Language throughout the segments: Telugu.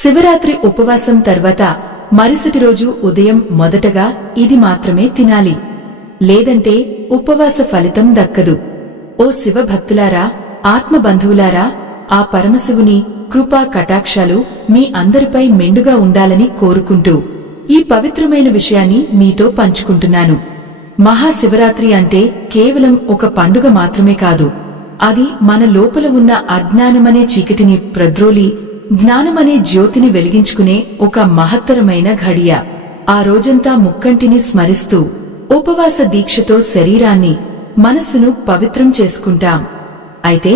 శివరాత్రి ఉపవాసం తర్వాత మరుసటి రోజు ఉదయం మొదటగా ఇది మాత్రమే తినాలి, లేదంటే ఉపవాస ఫలితం దక్కదు. ఓ శివభక్తులారా, ఆత్మబంధువులారా, ఆ పరమశివుని కృపా కటాక్షాలు మీ అందరిపై మెండుగా ఉండాలని కోరుకుంటూ ఈ పవిత్రమైన విషయాన్ని మీతో పంచుకుంటున్నాను. మహాశివరాత్రి అంటే కేవలం ఒక పండుగ మాత్రమే కాదు, అది మన లోపల ఉన్న అజ్ఞానమనే చీకటిని ప్రద్రోలి జ్ఞానమనే జ్యోతిని వెలిగించుకునే ఒక మహత్తరమైన ఘడియ. ఆ రోజంతా ముక్కంటిని స్మరిస్తూ ఉపవాస దీక్షతో శరీరాన్ని, మనస్సును పవిత్రం చేసుకుంటాం. అయితే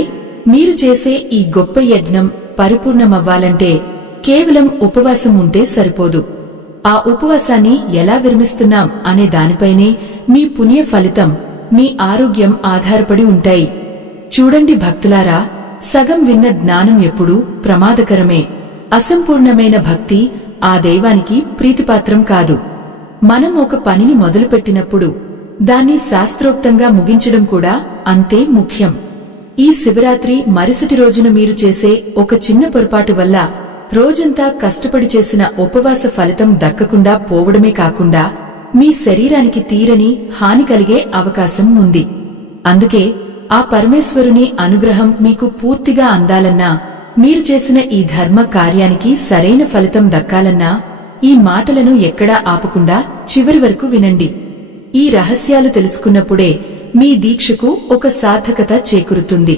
మీరు చేసే ఈ గొప్ప యజ్ఞం పరిపూర్ణమవ్వాలంటే కేవలం ఉపవాసం ఉంటే సరిపోదు. ఆ ఉపవాసాన్ని ఎలా విరమిస్తున్నాం అనే దానిపైనే మీ పుణ్య ఫలితం, మీ ఆరోగ్యం ఆధారపడి ఉంటాయి. చూడండి భక్తులారా, సగం విన్న జ్ఞానం ఎప్పుడూ ప్రమాదకరమే. అసంపూర్ణమైన భక్తి ఆ దైవానికి ప్రీతిపాత్రం కాదు. మనం ఒక పనిని మొదలుపెట్టినప్పుడు దాన్ని శాస్త్రోక్తంగా ముగించడం కూడా అంతే ముఖ్యం. ఈ శివరాత్రి మరుసటి రోజున మీరు చేసే ఒక చిన్న పొరపాటు వల్ల రోజంతా కష్టపడి చేసిన ఉపవాస ఫలితం దక్కకుండా పోవడమే కాకుండా మీ శరీరానికి తీరని హాని కలిగే అవకాశం ఉంది. అందుకే ఆ పరమేశ్వరుని అనుగ్రహం మీకు పూర్తిగా అందాలన్నా, మీరు చేసిన ఈ ధర్మ కార్యానికి సరైన ఫలితం దక్కాలన్నా ఈ మాటలను ఎక్కడా ఆపకుండా చివరి వరకు వినండి. ఈ రహస్యాలు తెలుసుకున్నప్పుడే మీ దీక్షకు ఒక సార్థకత చేకూరుతుంది.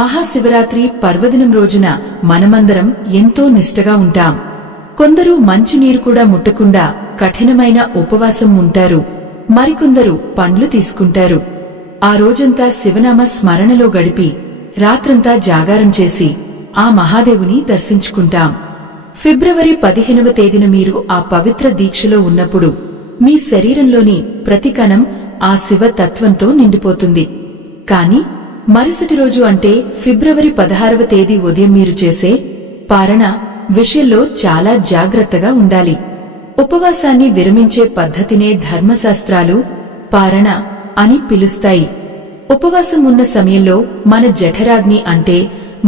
మహాశివరాత్రి పర్వదినం రోజున మనమందరం ఎంతో నిష్టగా ఉంటాం. కొందరు మంచినీరు కూడా ముట్టకుండా కఠినమైన ఉపవాసం ఉంటారు, మరికొందరు పండ్లు తీసుకుంటారు. ఆ రోజంతా శివనామ స్మరణలో గడిపి రాత్రంతా జాగారం చేసి ఆ మహాదేవుని దర్శించుకుంటాం. ఫిబ్రవరి 15వ తేదీన మీరు ఆ పవిత్ర దీక్షలో ఉన్నప్పుడు మీ శరీరంలోని ప్రతి కణం ఆ శివ తత్వంతో నిండిపోతుంది. కాని మరుసటి రోజు అంటే ఫిబ్రవరి 16వ తేదీ ఉదయం మీరు చేసే పారణ విషయంలో చాలా జాగ్రత్తగా ఉండాలి. ఉపవాసాన్ని విరమించే పద్ధతినే ధర్మశాస్త్రాలు పారణ అని పిలుస్తాయి. ఉపవాసం ఉన్న సమయంలో మన జఠరాగ్ని అంటే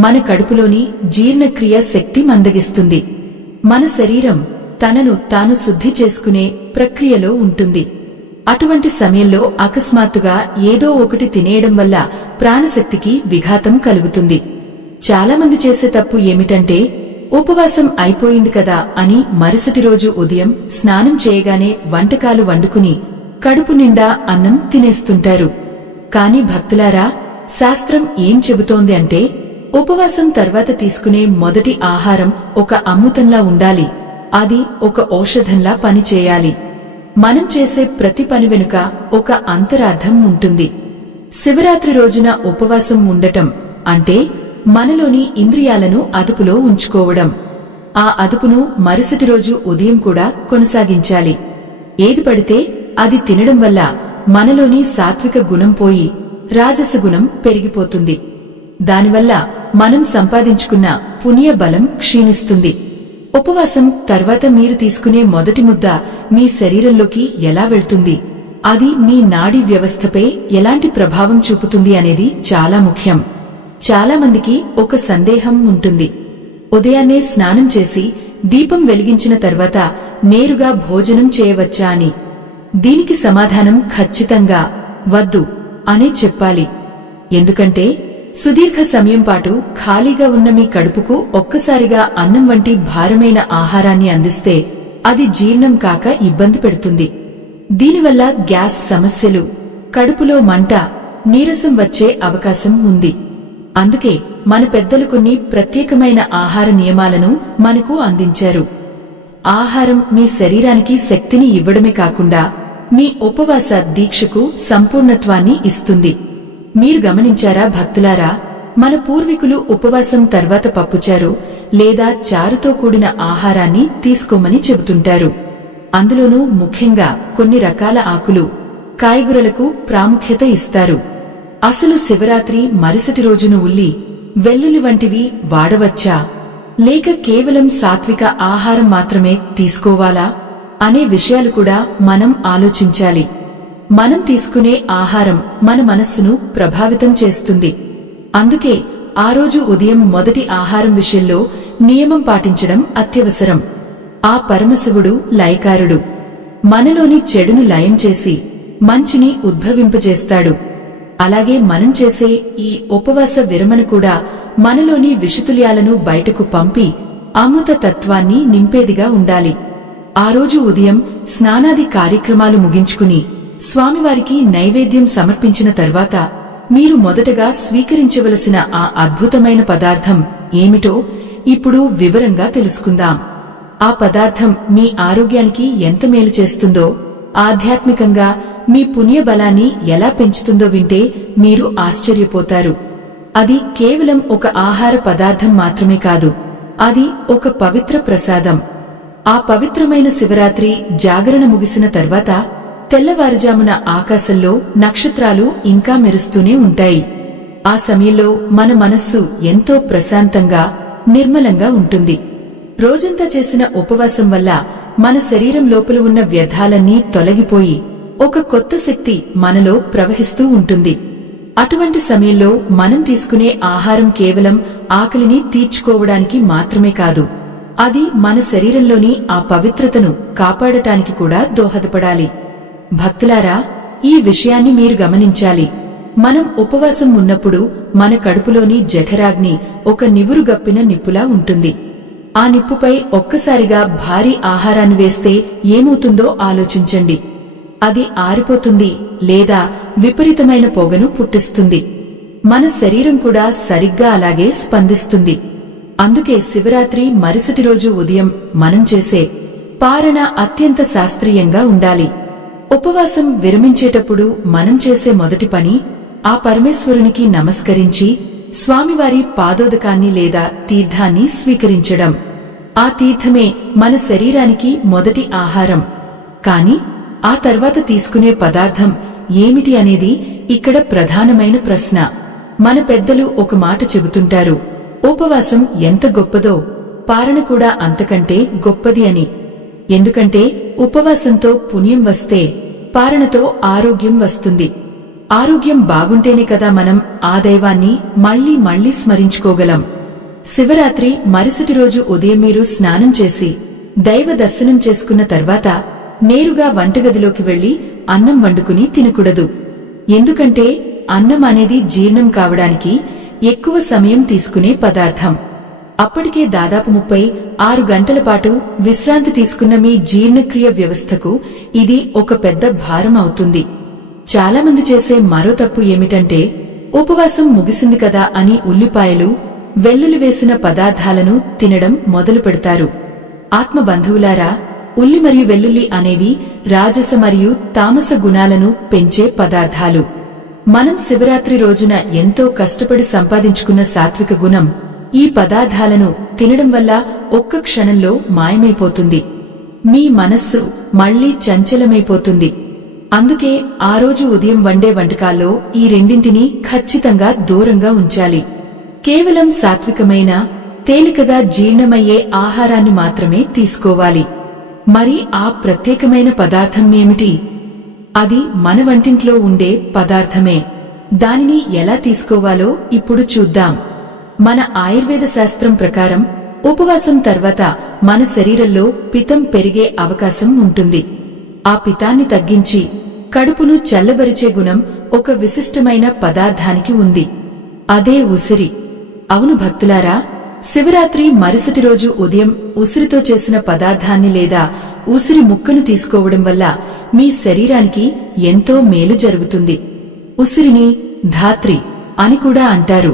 మన కడుపులోని జీర్ణక్రియ శక్తి మందగిస్తుంది. మన శరీరం తనను తాను శుద్ధి చేసుకునే ప్రక్రియలో ఉంటుంది. అటువంటి సమయంలో అకస్మాత్తుగా ఏదో ఒకటి తినేయడం వల్ల ప్రాణశక్తికి విఘాతం కలుగుతుంది. చాలామంది చేసే తప్పు ఏమిటంటే ఉపవాసం అయిపోయింది కదా అని మరుసటి రోజు ఉదయం స్నానం చేయగానే వంటకాలు వండుకుని కడుపు నిండా అన్నం తినేస్తుంటారు. కాని భక్తులారా, శాస్త్రం ఏం చెబుతోంది అంటే ఉపవాసం తర్వాత తీసుకునే మొదటి ఆహారం ఒక అమృతంలా ఉండాలి. అది ఒక ఔషధంలా పనిచేయాలి. మనం చేసే ప్రతి పని వెనుక ఒక అంతరార్థం ఉంటుంది. శివరాత్రి రోజున ఉపవాసం ఉండటం అంటే మనలోని ఇంద్రియాలను అదుపులో ఉంచుకోవడం. ఆ అదుపును మరుసటి రోజు ఉదయం కూడా కొనసాగించాలి. ఏది పడితే అది తినడం వల్ల మనలోని సాత్విక గుణం పోయి రాజస గుణం పెరిగిపోతుంది. దానివల్ల మనం సంపాదించుకున్న పుణ్య బలం క్షీణిస్తుంది. ఉపవాసం తర్వాత మీరు తీసుకునే మొదటి ముద్ద మీ శరీరంలోకి ఎలా వెళ్తుంది, అది మీ నాడీ వ్యవస్థపై ఎలాంటి ప్రభావం చూపుతుంది అనేది చాలా ముఖ్యం. చాలా మందికి ఒక సందేహం ఉంటుంది, ఉదయాన్నే స్నానం చేసి దీపం వెలిగించిన తర్వాత నేరుగా భోజనం చేయవచ్చా అని. దీనికి సమాధానం ఖచ్చితంగా వద్దు అనే చెప్పాలి. ఎందుకంటే సుదీర్ఘ సమయం పాటు ఖాళీగా ఉన్న మీ కడుపుకు ఒక్కసారిగా అన్నం వంటి భారమైన ఆహారాన్ని అందిస్తే అది జీర్ణం కాక ఇబ్బంది పెడుతుంది. దీనివల్ల గ్యాస్ సమస్యలు, కడుపులో మంట, నీరసం వచ్చే అవకాశం ఉంది. అందుకే మన పెద్దలు కొన్ని ప్రత్యేకమైన ఆహార నియమాలను మనకు అందించారు. ఆహారం మీ శరీరానికి శక్తిని ఇవ్వడమే కాకుండా మీ ఉపవాస దీక్షకు సంపూర్ణత్వాన్ని ఇస్తుంది. మీరు గమనించారా భక్తులారా, మన పూర్వీకులు ఉపవాసం తర్వాత పప్పుచారు లేదా చారుతో కూడిన ఆహారాన్ని తీసుకోమని చెబుతుంటారు. అందులోనూ ముఖ్యంగా కొన్ని రకాల ఆకులు, కాయగూరలకు ప్రాముఖ్యత ఇస్తారు. అసలు శివరాత్రి మరుసటి రోజున ఉల్లి, వెల్లుల్లి వంటివి వాడవచ్చా, లేక కేవలం సాత్విక ఆహారం మాత్రమే తీసుకోవాలా అనే విషయాలు కూడా మనం ఆలోచించాలి. మనం తీసుకునే ఆహారం మన మనస్సును ప్రభావితం చేస్తుంది. అందుకే ఆ రోజు ఉదయం మొదటి ఆహారం విషయంలో నియమం పాటించడం అత్యవసరం. ఆ పరమశివుడు లయకారుడు. మనలోని చెడును లయం చేసి మంచిని ఉద్భవింపజేస్తాడు. అలాగే మనం చేసే ఈ ఉపవాస విరమణ కూడా మనలోని విషతుల్యాలను బయటకు పంపి అమృత తత్వాన్ని నింపేదిగా ఉండాలి. ఆ రోజు ఉదయం స్నానాది కార్యక్రమాలు ముగించుకుని స్వామివారికి నైవేద్యం సమర్పించిన తర్వాత మీరు మొదటగా స్వీకరించవలసిన ఆ అద్భుతమైన పదార్థం ఏమిటో ఇప్పుడు వివరంగా తెలుసుకుందాం. ఆ పదార్థం మీ ఆరోగ్యానికి ఎంత మేలు చేస్తుందో, ఆధ్యాత్మికంగా మీ పుణ్యబలాన్ని ఎలా పెంచుతుందో వింటే మీరు ఆశ్చర్యపోతారు. అది కేవలం ఒక ఆహార పదార్థం మాత్రమే కాదు, అది ఒక పవిత్ర ప్రసాదం. ఆ పవిత్రమైన శివరాత్రి జాగరణ ముగిసిన తర్వాత తెల్లవారుజామున ఆకాశంలో నక్షత్రాలు ఇంకా మెరుస్తూనే ఉంటాయి. ఆ సమయంలో మన మనస్సు ఎంతో ప్రశాంతంగా, నిర్మలంగా ఉంటుంది. రోజంతా చేసిన ఉపవాసం వల్ల మన శరీరం లోపల ఉన్న వ్యర్థాలన్నీ తొలగిపోయి ఒక కొత్త శక్తి మనలో ప్రవహిస్తూ ఉంటుంది. అటువంటి సమయంలో మనం తీసుకునే ఆహారం కేవలం ఆకలిని తీర్చుకోవడానికి మాత్రమే కాదు, అది మన శరీరంలోని ఆ పవిత్రతను కాపాడటానికి కూడా దోహదపడాలి. భక్తులారా, ఈ విషయాన్ని మీరు గమనించాలి. మనం ఉపవాసం ఉన్నప్పుడు మన కడుపులోని జఠరాగ్ని ఒక నివురుగప్పిన నిప్పులా ఉంటుంది. ఆ నిప్పుపై ఒక్కసారిగా భారీ ఆహారాన్ని వేస్తే ఏమవుతుందో ఆలోచించండి. అది ఆరిపోతుంది లేదా విపరీతమైన పొగను పుట్టిస్తుంది. మన శరీరం కూడా సరిగ్గా అలాగే స్పందిస్తుంది. అందుకే శివరాత్రి మరుసటి రోజు ఉదయం మనం చేసే పారణ అత్యంత శాస్త్రీయంగా ఉండాలి. ఉపవాసం విరమించేటప్పుడు మనం చేసే మొదటి పని ఆ పరమేశ్వరునికి నమస్కరించి స్వామివారి పాదోదకాన్ని లేదా తీర్థాన్ని స్వీకరించడం. ఆ తీర్థమే మన శరీరానికి మొదటి ఆహారం. కాని ఆ తర్వాత తీసుకునే పదార్థం ఏమిటి అనేది ఇక్కడ ప్రధానమైన ప్రశ్న. మన పెద్దలు ఒక మాట చెబుతుంటారు, ఉపవాసం ఎంత గొప్పదో పారణ కూడా అంతకంటే గొప్పది అని. ఎందుకంటే ఉపవాసంతో పుణ్యం వస్తే పారణతో ఆరోగ్యం వస్తుంది. ఆరోగ్యం బాగుంటేనే కదా మనం ఆ దైవాన్ని మళ్లీ మళ్లీ స్మరించుకోగలం. శివరాత్రి మరుసటి రోజు ఉదయం మీరు స్నానం చేసి దైవ దర్శనం చేసుకున్న తర్వాత నేరుగా వంటగదిలోకి వెళ్లి అన్నం వండుకుని తినకూడదు. ఎందుకంటే అన్నం అనేది జీర్ణం కావడానికి ఎక్కువ సమయం తీసుకునే పదార్థం. అప్పటికే దాదాపు 36 గంటల పాటు విశ్రాంతి తీసుకున్న మీ జీర్ణక్రియ వ్యవస్థకు ఇది ఒక పెద్ద భారం అవుతుంది. చాలామంది చేసే మరో తప్పు ఏమిటంటే ఉపవాసం ముగిసింది కదా అని ఉల్లిపాయలు, వెల్లుల్లి వేసిన పదార్థాలను తినడం మొదలు పెడతారు. ఆత్మబంధువులారా, ఉల్లి మరియు వెల్లుల్లి అనేవి రాజస మరియు తామస గుణాలను పెంచే పదార్థాలు. మనం శివరాత్రి రోజున ఎంతో కష్టపడి సంపాదించుకున్న సాత్విక గుణం ఈ పదార్థాలను తినడం వల్ల ఒక్క క్షణంలో మాయమైపోతుంది. మీ మనస్సు మళ్లీ చంచలమైపోతుంది. అందుకే ఆ రోజు ఉదయం వండే వంటకాల్లో ఈ రెండింటినీ ఖచ్చితంగా దూరంగా ఉంచాలి. కేవలం సాత్వికమైన, తేలికగా జీర్ణమయ్యే ఆహారాన్ని మాత్రమే తీసుకోవాలి. మరి ఆ ప్రత్యేకమైన పదార్థం ఏమిటి? అది మన వంటింట్లో ఉండే పదార్థమే. దానిని ఎలా తీసుకోవాలో ఇప్పుడు చూద్దాం. మన ఆయుర్వేద శాస్త్రం ప్రకారం ఉపవాసం తర్వాత మన శరీరంలో పిత్తం పెరిగే అవకాశం ఉంటుంది. ఆ పితాన్ని తగ్గించి కడుపును చల్లబరిచే గుణం ఒక విశిష్టమైన పదార్థానికి ఉంది. అదే ఉసిరి. అవును భక్తులారా, శివరాత్రి మరుసటి రోజు ఉదయం ఉసిరితో చేసిన పదార్థాన్ని లేదా ఉసిరి ముక్కను తీసుకోవడం వల్ల మీ శరీరానికి ఎంతో మేలు జరుగుతుంది. ఉసిరిని ధాత్రి అని కూడా అంటారు.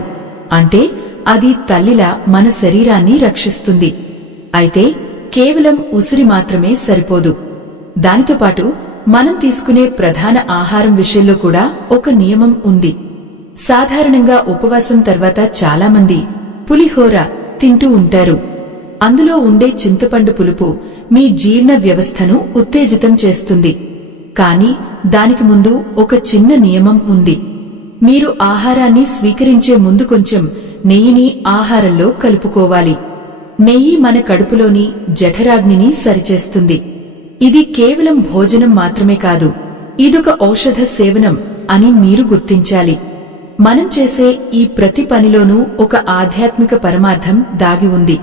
అంటే అది తల్లిలా మన శరీరాన్ని రక్షిస్తుంది. అయితే కేవలం ఉసిరి మాత్రమే సరిపోదు. దానితో పాటు మనం తీసుకునే ప్రధాన ఆహారం విషయంలో కూడా ఒక నియమం ఉంది. సాధారణంగా ఉపవాసం తర్వాత చాలామంది పులిహోర తింటూ ఉంటారు. అందులో ఉండే చింతపండు పులుపు మీ జీర్ణ వ్యవస్థను ఉత్తేజితం చేస్తుంది. కాని దానికి ముందు ఒక చిన్న నియమం ఉంది. మీరు ఆహారాన్ని స్వీకరించే ముందు కొంచెం నెయ్యిని ఆహారంలో కలుపుకోవాలి. నెయ్యి మన కడుపులోని జఠరాగ్నిని సరిచేస్తుంది. ఇది కేవలం భోజనం మాత్రమే కాదు, ఇదొక ఔషధ సేవనం అని మీరు గుర్తించాలి. మనం చేసే ఈ ప్రతి పనిలోనూ ఒక ఆధ్యాత్మిక పరమార్థం దాగి ఉంది.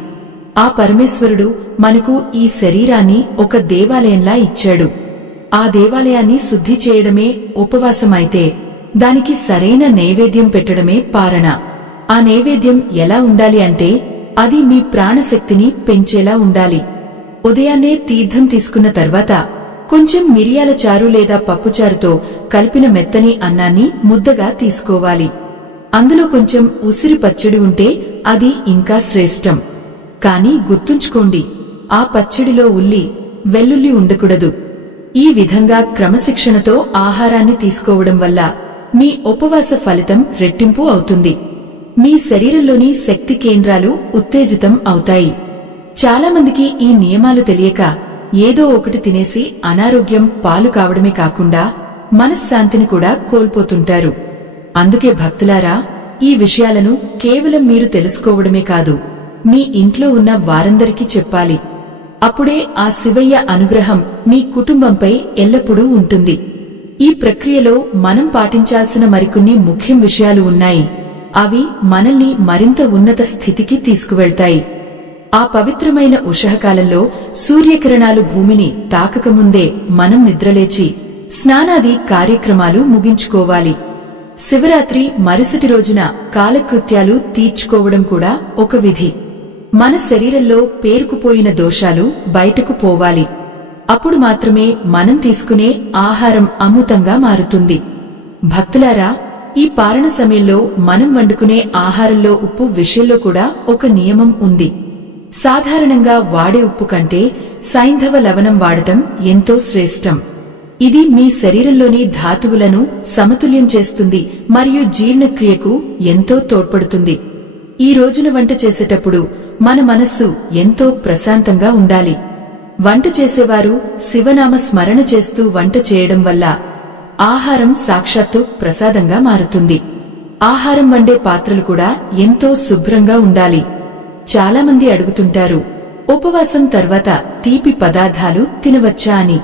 ఆ పరమేశ్వరుడు మనకు ఈ శరీరాన్ని ఒక దేవాలయంలా ఇచ్చాడు. ఆ దేవాలయాన్ని శుద్ధి చేయడమే ఉపవాసమైతే దానికి సరైన నైవేద్యం పెట్టడమే పారణ. ఆ నైవేద్యం ఎలా ఉండాలి అంటే అది మీ ప్రాణశక్తిని పెంచేలా ఉండాలి. ఉదయాన్నే తీర్థం తీసుకున్న తర్వాత కొంచెం మిరియాల చారు లేదా పప్పుచారుతో కలిపిన మెత్తని అన్నాన్ని ముద్దగా తీసుకోవాలి. అందులో కొంచెం ఉసిరి పచ్చడి ఉంటే అది ఇంకా శ్రేష్టం. కానీ గుర్తుంచుకోండి, ఆ పచ్చడిలో ఉల్లి, వెల్లుల్లి ఉండకూడదు. ఈ విధంగా క్రమశిక్షణతో ఆహారాన్ని తీసుకోవడం వల్ల మీ ఉపవాస ఫలితం రెట్టింపు అవుతుంది. మీ శరీరంలోని శక్తి కేంద్రాలు ఉత్తేజితం అవుతాయి. చాలామందికి ఈ నియమాలు తెలియక ఏదో ఒకటి తినేసి అనారోగ్యం పాలు కావడమే కాకుండా మనశ్శాంతిని కూడా కోల్పోతుంటారు. అందుకే భక్తులారా, ఈ విషయాలను కేవలం మీరు తెలుసుకోవడమే కాదు, మీ ఇంట్లో ఉన్న వారందరికీ చెప్పాలి. అప్పుడే ఆ శివయ్య అనుగ్రహం మీ కుటుంబంపై ఎల్లప్పుడూ ఉంటుంది. ఈ ప్రక్రియలో మనం పాటించాల్సిన మరికొన్ని ముఖ్యం విషయాలు ఉన్నాయి. అవి మనల్ని మరింత ఉన్నత స్థితికి తీసుకువెళ్తాయి. ఆ పవిత్రమైన ఉషఃకాలంలో సూర్యకిరణాలు భూమిని తాకకముందే మనం నిద్రలేచి స్నానాది కార్యక్రమాలు ముగించుకోవాలి. శివరాత్రి మరుసటి రోజున కాలకృత్యాలు తీర్చుకోవడం కూడా ఒక విధి. మన శరీరంలో పేరుకుపోయిన దోషాలు బయటకు పోవాలి. అప్పుడు మాత్రమే మనం తీసుకునే ఆహారం అమృతంగా మారుతుంది. భక్తులారా, ఈ పారణ సమయంలో మనం వండుకునే ఆహారంలో ఉప్పు విషయంలో కూడా ఒక నియమం ఉంది. సాధారణంగా వాడే ఉప్పు కంటే సైంధవ లవణం వాడటం ఎంతో శ్రేష్టం. ఇది మీ శరీరంలోని ధాతువులను సమతుల్యం చేస్తుంది మరియు జీర్ణక్రియకు ఎంతో తోడ్పడుతుంది. ఈ రోజున వంట చేసేటప్పుడు మన మనస్సు ఎంతో ప్రశాంతంగా ఉండాలి. వంట చేసేవారు శివనామ స్మరణ చేస్తూ వంట చేయడం వల్ల ఆహారం సాక్షాత్తు ప్రసాదంగా మారుతుంది. ఆహారం వండే పాత్రలు కూడా ఎంతో శుభ్రంగా ఉండాలి. చాలామంది అడుగుతుంటారు, ఉపవాసం తర్వాత తీపి పదార్థాలు తినవచ్చా అని.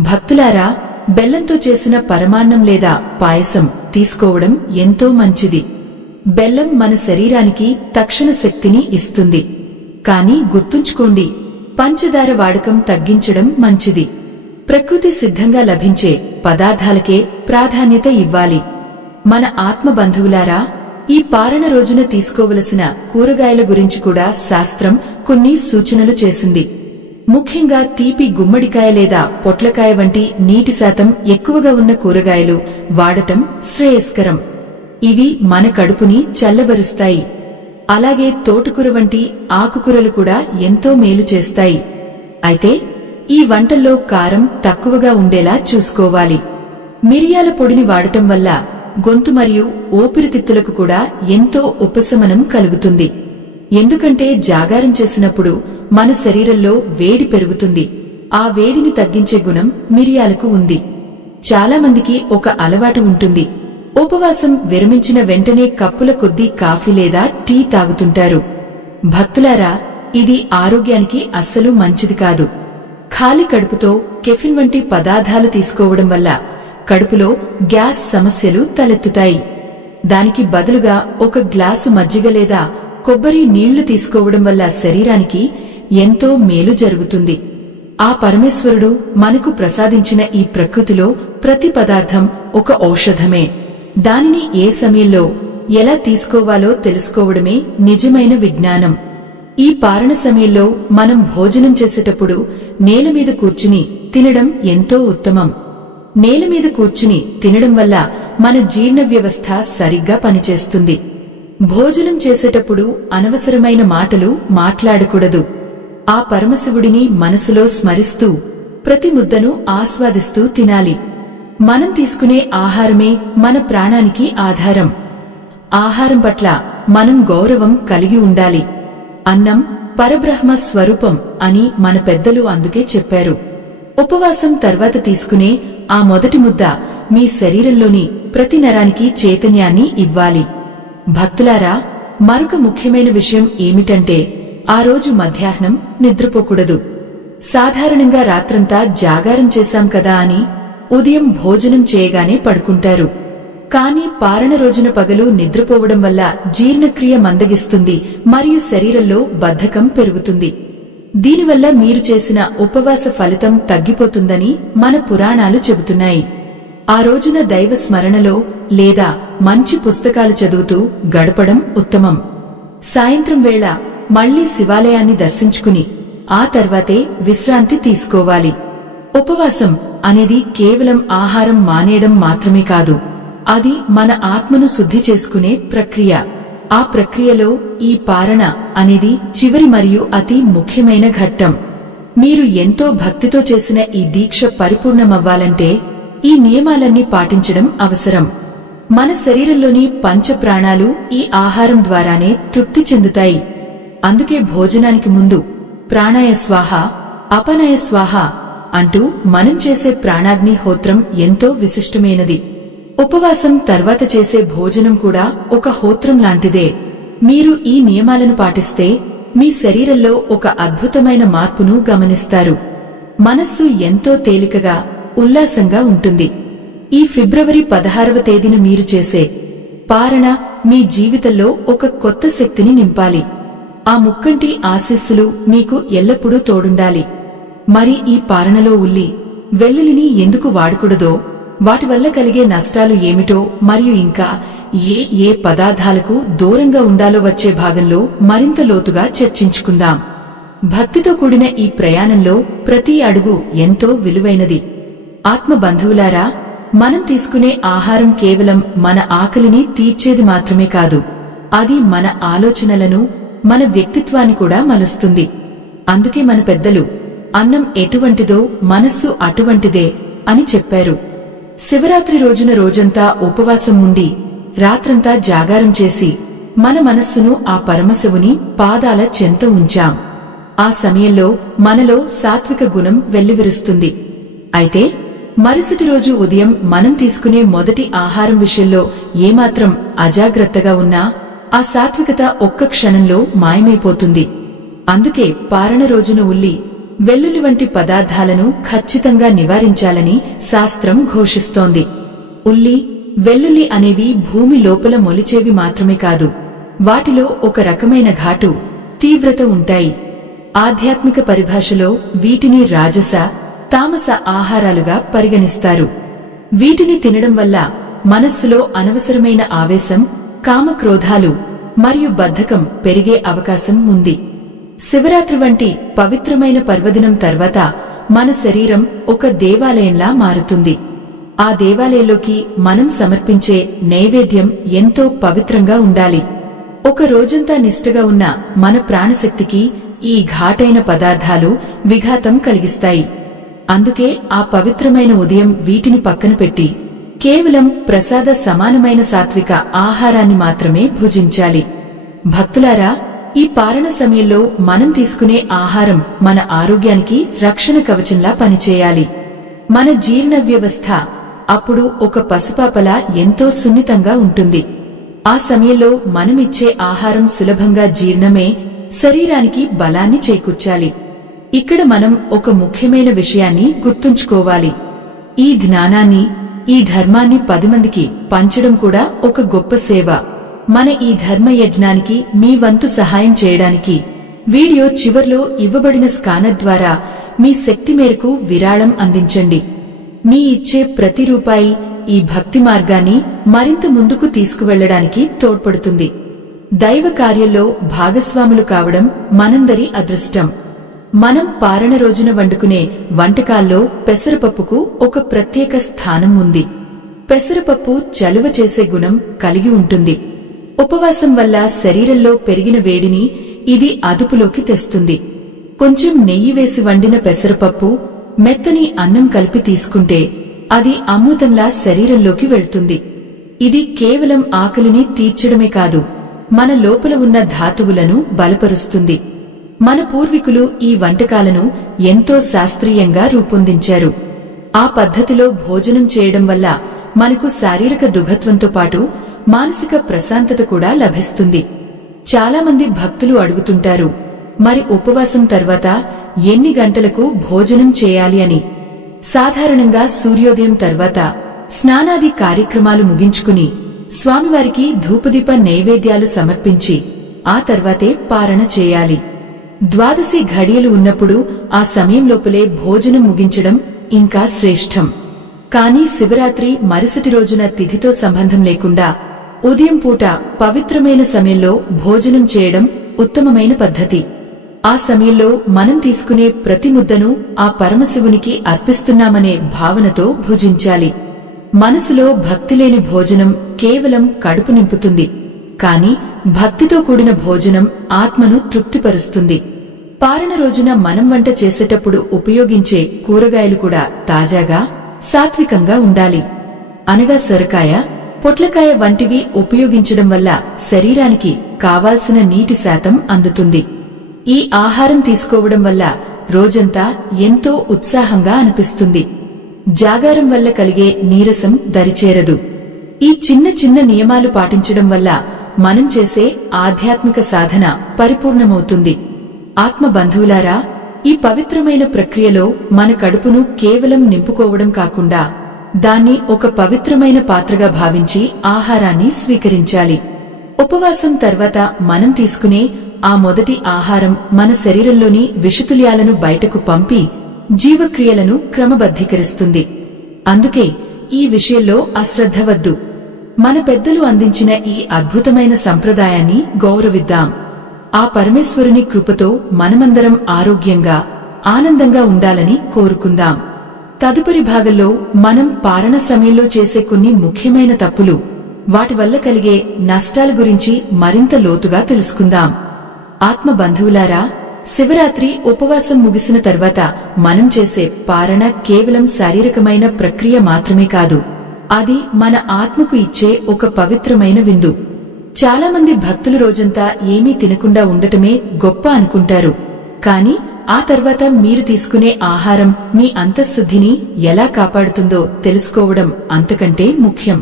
భక్తులారా, బెల్లంతో చేసిన పరమాన్నం లేదా పాయసం తీసుకోవడం ఎంతో మంచిది. బెల్లం మన శరీరానికి తక్షణ శక్తిని ఇస్తుంది. కానీ గుర్తుంచుకోండి, పంచదార వాడకం తగ్గించడం మంచిది. ప్రకృతి సిద్ధంగా లభించే పదార్థాలకే ప్రాధాన్యత ఇవ్వాలి. మన ఆత్మ బంధువులారా, ఈ పారణ రోజున తీసుకోవలసిన కూరగాయల గురించి కూడా శాస్త్రం కొన్ని సూచనలు చేసింది. ముఖ్యంగా తీపి గుమ్మడికాయ లేదా పొట్లకాయ వంటి నీటి శాతం ఎక్కువగా ఉన్న కూరగాయలు వాడటం శ్రేయస్కరం. ఇవి మన కడుపుని చల్లబరుస్తాయి. అలాగే తోటకూర వంటి ఆకుకూరలు కూడా ఎంతో మేలు చేస్తాయి. అయితే ఈ వంటల్లో కారం తక్కువగా ఉండేలా చూసుకోవాలి. మిరియాల పొడిని వాడటం వల్ల గొంతు మరియు ఊపిరితిత్తులకు కూడా ఎంతో ఉపశమనం కలుగుతుంది. ఎందుకంటే జాగారం చేసినప్పుడు మన శరీరంలో వేడి పెరుగుతుంది. ఆ వేడిని తగ్గించే గుణం మిరియాలకు ఉంది. చాలా మందికి ఒక అలవాటు ఉంటుంది. ఉపవాసం విరమించిన వెంటనే కప్పుల కొద్దీ కాఫీ లేదా టీ తాగుతుంటారు. భక్తులారా, ఇది ఆరోగ్యానికి అస్సలు మంచిది కాదు. ఖాళీ కడుపుతో కెఫిన్ వంటి పదార్థాలు తీసుకోవడం వల్ల కడుపులో గ్యాస్ సమస్యలు తలెత్తుతాయి. దానికి బదులుగా ఒక గ్లాసు మజ్జిగ లేదా కొబ్బరి నీళ్లు తీసుకోవడం వల్ల శరీరానికి ఎంతో మేలు జరుగుతుంది. ఆ పరమేశ్వరుడు మనకు ప్రసాదించిన ఈ ప్రకృతిలో ప్రతి పదార్థం ఒక ఔషధమే. దానిని ఏ సమయంలో ఎలా తీసుకోవాలో తెలుసుకోవడమే నిజమైన విజ్ఞానం. ఈ పారణ సమయంలో మనం భోజనం చేసేటప్పుడు నేల మీద కూర్చుని తినడం ఎంతో ఉత్తమం. నేల మీద కూర్చుని తినడం వల్ల మన జీర్ణ వ్యవస్థ సరిగ్గా పనిచేస్తుంది. భోజనం చేసేటప్పుడు అనవసరమైన మాటలు మాట్లాడకూడదు. ఆ పరమశివుడిని మనసులో స్మరిస్తూ ప్రతి ముద్దను ఆస్వాదిస్తూ తినాలి. మనం తీసుకునే ఆహారమే మన ప్రాణానికి ఆధారం. ఆహారం పట్ల మనం గౌరవం కలిగి ఉండాలి. అన్నం పరబ్రహ్మ స్వరూపం అని మన పెద్దలు అందుకే చెప్పారు. ఉపవాసం తర్వాత తీసుకునే ఆ మొదటి ముద్ద మీ శరీరంలోని ప్రతి నరానికి చైతన్యాన్ని ఇవ్వాలి. భక్తులారా, మరొక ముఖ్యమైన విషయం ఏమిటంటే ఆ రోజు మధ్యాహ్నం నిద్రపోకూడదు. సాధారణంగా రాత్రంతా జాగారం చేశాం కదా అని ఉదయం భోజనం చేయగానే పడుకుంటారు. కానీ పారణ రోజున పగలు నిద్రపోవడం వల్ల జీర్ణక్రియ మందగిస్తుంది మరియు శరీరంలో బద్ధకం పెరుగుతుంది. దీనివల్ల మీరు చేసిన ఉపవాస ఫలితం తగ్గిపోతుందని మన పురాణాలు చెబుతున్నాయి. ఆ రోజున దైవ స్మరణలో లేదా మంచి పుస్తకాలు చదువుతూ గడపడం ఉత్తమం. సాయంత్రం వేళ మళ్లీ శివాలయాన్ని దర్శించుకుని ఆ తర్వాతే విశ్రాంతి తీసుకోవాలి. ఉపవాసం అనేది కేవలం ఆహారం మానేయడం మాత్రమే కాదు, అది మన ఆత్మను శుద్ధి చేసుకునే ప్రక్రియ. ఆ ప్రక్రియలో ఈ పారణ అనేది చివరి మరియు అతి ముఖ్యమైన ఘట్టం. మీరు ఎంతో భక్తితో చేసిన ఈ దీక్ష పరిపూర్ణమవ్వాలంటే ఈ నియమాలన్నీ పాటించడం అవసరం. మన శరీరంలోని పంచ ప్రాణాలు ఈ ఆహారం ద్వారానే తృప్తి చెందుతాయి. అందుకే భోజనానికి ముందు ప్రాణాయ స్వాహ, అపనయ స్వాహ అంటూ మనం చేసే ప్రాణాగ్ని హోత్రం ఎంతో విశిష్టమైనది. ఉపవాసం తర్వాత చేసే భోజనం కూడా ఒక హోత్రం లాంటిదే. మీరు ఈ నియమాలను పాటిస్తే మీ శరీరంలో ఒక అద్భుతమైన మార్పును గమనిస్తారు. మనస్సు ఎంతో తేలికగా, ఉల్లాసంగా ఉంటుంది. ఈ ఫిబ్రవరి 16వ తేదీన మీరు చేసే పారణ మీ జీవితంలో ఒక కొత్త శక్తిని నింపాలి. ఆ ముక్కంటి ఆశీస్సులు మీకు ఎల్లప్పుడూ తోడుండాలి. మరి ఈ పారణలో ఉల్లి, వెల్లుల్లిని ఎందుకు వాడకూడదో, వాటి వల్ల కలిగే నష్టాలు ఏమిటో మరియు ఇంకా ఏ పదార్థాలకు దూరంగా ఉండాలో వచ్చే భాగంలో మరింత లోతుగా చర్చించుకుందాం. భక్తితో కూడిన ఈ ప్రయాణంలో ప్రతి అడుగు ఎంతో విలువైనది. ఆత్మ బంధువులారా, మనం తీసుకునే ఆహారం కేవలం మన ఆకలిని తీర్చేది మాత్రమే కాదు, అది మన ఆలోచనలను, మన వ్యక్తిత్వాన్ని కూడా మలుస్తుంది. అందుకే మన పెద్దలు అన్నం ఎటువంటిదో మనస్సు అటువంటిదే అని చెప్పారు. శివరాత్రి రోజున రోజంతా ఉపవాసం ఉండి రాత్రంతా జాగారం చేసి మన మనస్సును ఆ పరమశివుని పాదాల చెంత ఉంచాం. ఆ సమయంలో మనలో సాత్విక గుణం వెల్లివిరుస్తుంది. అయితే మరుసటి రోజు ఉదయం మనం తీసుకునే మొదటి ఆహారం విషయంలో ఏమాత్రం అజాగ్రత్తగా ఉన్నా ఆ సాత్వికత ఒక్క క్షణంలో మాయమైపోతుంది. అందుకే పారణ రోజున ఉల్లి, వెల్లుల్లి వంటి పదార్థాలను ఖచ్చితంగా నివారించాలని శాస్త్రం ఘోషిస్తోంది. ఉల్లి, వెల్లుల్లి అనేవి భూమి లోపల మొలిచేవి మాత్రమే కాదు, వాటిలో ఒక రకమైన ఘాటు, తీవ్రత ఉంటాయి. ఆధ్యాత్మిక పరిభాషలో వీటిని రాజస, తామస ఆహారాలుగా పరిగణిస్తారు. వీటిని తినడం వల్ల మనస్సులో అనవసరమైన ఆవేశం, కామక్రోధాలు మరియు బద్ధకం పెరిగే అవకాశం ఉంది. శివరాత్రి వంటి పవిత్రమైన పర్వదినం తర్వాత మన శరీరం ఒక దేవాలయంలా మారుతుంది. ఆ దేవాలయంలోకి మనం సమర్పించే నైవేద్యం ఎంతో పవిత్రంగా ఉండాలి. ఒక రోజంతా నిష్ఠగా ఉన్న మన ప్రాణశక్తికి ఈ ఘాటైన పదార్థాలు విఘాతం కలిగిస్తాయి. అందుకే ఆ పవిత్రమైన ఉదయం వీటిని పక్కన పెట్టి కేవలం ప్రసాద సమానమైన సాత్విక ఆహారాన్ని మాత్రమే భుజించాలి. భక్తులారా, ఈ పారణ సమయంలో మనం తీసుకునే ఆహారం మన ఆరోగ్యానికి రక్షణ కవచంలా పనిచేయాలి. మన జీర్ణ వ్యవస్థ అప్పుడు ఒక పసిపాపలా ఎంతో సున్నితంగా ఉంటుంది. ఆ సమయంలో మనమిచ్చే ఆహారం సులభంగా జీర్ణమే శరీరానికి బలాన్ని చేకూర్చాలి. ఇక్కడ మనం ఒక ముఖ్యమైన విషయాన్ని గుర్తుంచుకోవాలి. ఈ జ్ఞానాన్ని, ఈ ధర్మాన్ని 10 మందికి పంచడం కూడా ఒక గొప్ప సేవ. మన ఈ ధర్మ యజ్ఞానికి మీ వంతు సహాయం చేయడానికి వీడియో చివర్లో ఇవ్వబడిన స్కానర్ ద్వారా మీ శక్తి మేరకు విరాళం అందించండి. మీ ఇచ్చే ప్రతి రూపాయి ఈ భక్తి మార్గాన్ని మరింత ముందుకు తీసుకువెళ్లడానికి తోడ్పడుతుంది. దైవ కార్యంలో భాగస్వాములు కావడం మనందరి అదృష్టం. మనం పారణ రోజున వండుకునే వంటకాల్లో పెసరపప్పుకు ఒక ప్రత్యేక స్థానం ఉంది. పెసరపప్పు చలువ చేసే గుణం కలిగి ఉంటుంది. ఉపవాసం వల్ల శరీరంలో పెరిగిన వేడిని ఇది అదుపులోకి తెస్తుంది. కొంచెం నెయ్యి వేసి వండిన పెసరపప్పు, మెత్తని అన్నం కలిపి తీసుకుంటే అది అమృతంలా శరీరంలోకి వెళ్తుంది. ఇది కేవలం ఆకలిని తీర్చడమే కాదు, మన లోపల ఉన్న ధాతువులను బలపరుస్తుంది. మన పూర్వీకులు ఈ వంటకాలను ఎంతో శాస్త్రీయంగా రూపొందించారు. ఆ పద్ధతిలో భోజనం చేయడం వల్ల మనకు శారీరక దుఃఖత్వంతో పాటు మానసిక ప్రశాంతత కూడా లభిస్తుంది. చాలామంది భక్తులు అడుగుతుంటారు, మరి ఉపవాసం తర్వాత ఎన్ని గంటలకు భోజనం చేయాలి అని. సాధారణంగా సూర్యోదయం తర్వాత స్నానాది కార్యక్రమాలు ముగించుకుని స్వామివారికి ధూపదీప నైవేద్యాలు సమర్పించి ఆ తర్వాతే పారణ చేయాలి. ద్వాదశి ఘడియలు ఉన్నప్పుడు ఆ సమయంలోపలే భోజనం ముగించడం ఇంకా శ్రేష్టం. కానీ శివరాత్రి మరుసటి రోజున తిథితో సంబంధం లేకుండా ఉదయం పూట పవిత్రమైన సమయంలో భోజనం చేయడం ఉత్తమమైన పద్ధతి. ఆ సమయంలో మనం తీసుకునే ప్రతి ముద్దను ఆ పరమశివునికి అర్పిస్తున్నామనే భావనతో భుజించాలి. మనసులో భక్తి లేని భోజనం కేవలం కడుపు నింపుతుంది, కాని భక్తితో కూడిన భోజనం ఆత్మను తృప్తిపరుస్తుంది. పారణ రోజున మనం వంట చేసేటప్పుడు ఉపయోగించే కూరగాయలు కూడా తాజాగా, సాత్వికంగా ఉండాలి. అనగా సొరకాయ, పొట్లకాయ వంటివి ఉపయోగించడం వల్ల శరీరానికి కావాల్సిన నీటి శాతం అందుతుంది. ఈ ఆహారం తీసుకోవడం వల్ల రోజంతా ఎంతో ఉత్సాహంగా అనిపిస్తుంది. జాగారం వల్ల కలిగే నీరసం దరిచేరదు. ఈ చిన్న చిన్న నియమాలు పాటించడం వల్ల మనం చేసే ఆధ్యాత్మిక సాధన పరిపూర్ణమవుతుంది. ఆత్మ బంధువులారా, ఈ పవిత్రమైన ప్రక్రియలో మన కడుపును కేవలం నింపుకోవడం కాకుండా దాన్ని ఒక పవిత్రమైన పాత్రగా భావించి ఆహారాన్ని స్వీకరించాలి. ఉపవాసం తర్వాత మనం తీసుకునే ఆ మొదటి ఆహారం మన శరీరంలోని విషతుల్యాలను బయటకు పంపి జీవక్రియలను క్రమబద్ధీకరిస్తుంది. అందుకే ఈ విషయంలో అశ్రద్ధ వద్దు. మన పెద్దలు అందించిన ఈ అద్భుతమైన సంప్రదాయాన్ని గౌరవిద్దాం. ఆ పరమేశ్వరుని కృపతో మనమందరం ఆరోగ్యంగా, ఆనందంగా ఉండాలని కోరుకుందాం. తదుపరి భాగంలో మనం పారణ సమయంలో చేసే కొన్ని ముఖ్యమైన తప్పులు, వాటి వల్ల కలిగే నష్టాల గురించి మరింత లోతుగా తెలుసుకుందాం. ఆత్మ బంధువులారా, శివరాత్రి ఉపవాసం ముగిసిన తర్వాత మనం చేసే పారణ కేవలం శారీరకమైన ప్రక్రియ మాత్రమే కాదు, అది మన ఆత్మకు ఇచ్చే ఒక పవిత్రమైన విందు. చాలా మంది భక్తులు రోజంతా ఏమీ తినకుండా ఉండటమే గొప్ప అనుకుంటారు. కాని ఆ తర్వాత మీరు తీసుకునే ఆహారం మీ అంతఃశుద్ధిని ఎలా కాపాడుతుందో తెలుసుకోవడం అంతకంటే ముఖ్యం.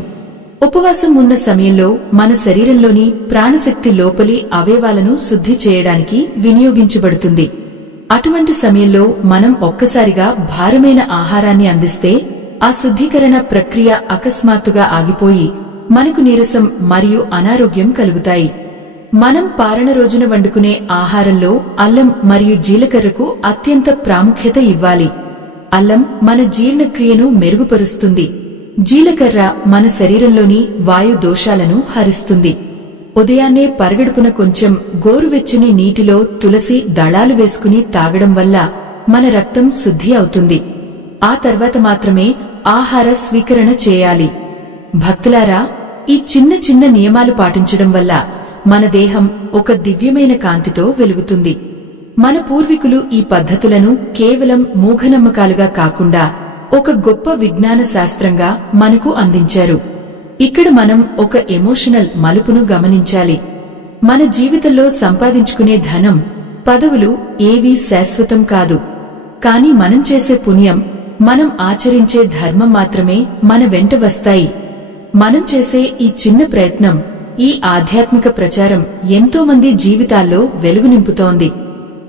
ఉపవాసం ఉన్న సమయంలో మన శరీరంలోని ప్రాణశక్తి లోపలి అవయవాలను శుద్ధి చేయడానికి వినియోగించబడుతుంది. అటువంటి సమయంలో మనం ఒక్కసారిగా భారమైన ఆహారాన్ని అందిస్తే ఆ శుద్ధీకరణ ప్రక్రియ అకస్మాత్తుగా ఆగిపోయి మనకు నీరసం మరియు అనారోగ్యం కలుగుతాయి. మనం పారణ రోజున వండుకునే ఆహారంలో అల్లం మరియు జీలకర్రకు అత్యంత ప్రాముఖ్యత ఇవ్వాలి. అల్లం మన జీర్ణక్రియను మెరుగుపరుస్తుంది. జీలకర్ర మన శరీరంలోని వాయు దోషాలను హరిస్తుంది. ఉదయాన్నే పరగడుపున కొంచెం గోరువెచ్చని నీటిలో తులసి దళాలు వేసుకుని తాగడం వల్ల మన రక్తం శుద్ధి అవుతుంది. ఆ తర్వాత మాత్రమే ఆహార స్వీకరణ చేయాలి. భక్తులారా, ఈ చిన్న చిన్న నియమాలు పాటించడం వల్ల మన దేహం ఒక దివ్యమైన కాంతితో వెలుగుతుంది. మన పూర్వీకులు ఈ పద్ధతులను కేవలం మూఢనమ్మకాలుగా కాకుండా ఒక గొప్ప విజ్ఞాన శాస్త్రంగా మనకు అందించారు. ఇక్కడ మనం ఒక ఎమోషనల్ మలుపును గమనించాలి. మన జీవితంలో సంపాదించుకునే ధనం, పదవులు ఏవీ శాశ్వతం కాదు. కాని మనం చేసే పుణ్యం, మనం ఆచరించే ధర్మం మాత్రమే మన వెంట వస్తాయి. మనం చేసే ఈ చిన్న ప్రయత్నం, ఈ ఆధ్యాత్మిక ప్రచారం ఎంతో మంది జీవితాల్లో వెలుగు నింపుతోంది.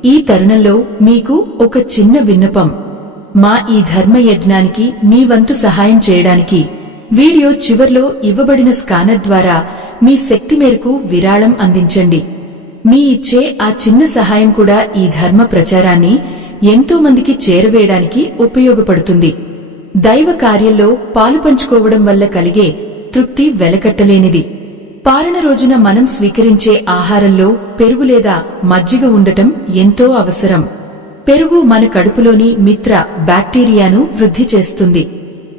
ఈ తరుణంలో మీకు ఒక చిన్న విన్నపం. మా ఈ ధర్మయజ్ఞానికి మీ వంతు సహాయం చేయడానికి వీడియో చివర్లో ఇవ్వబడిన స్కానర్ ద్వారా మీ శక్తి మేరకు విరాళం అందించండి. మీ ఇచ్చే ఆ చిన్న సహాయం కూడా ఈ ధర్మ ప్రచారాన్ని ఎంతో మందికి చేరవేయడానికి ఉపయోగపడుతుంది. దైవ కార్యంలో పాలుపంచుకోవడం వల్ల కలిగే తృప్తి వెలకట్టలేనిది. పారణ రోజున మనం స్వీకరించే ఆహారంలో పెరుగు లేదా మజ్జిగ ఉండటం ఎంతో అవసరం. పెరుగు మన కడుపులోని మిత్ర బ్యాక్టీరియాను వృద్ధి చేస్తుంది.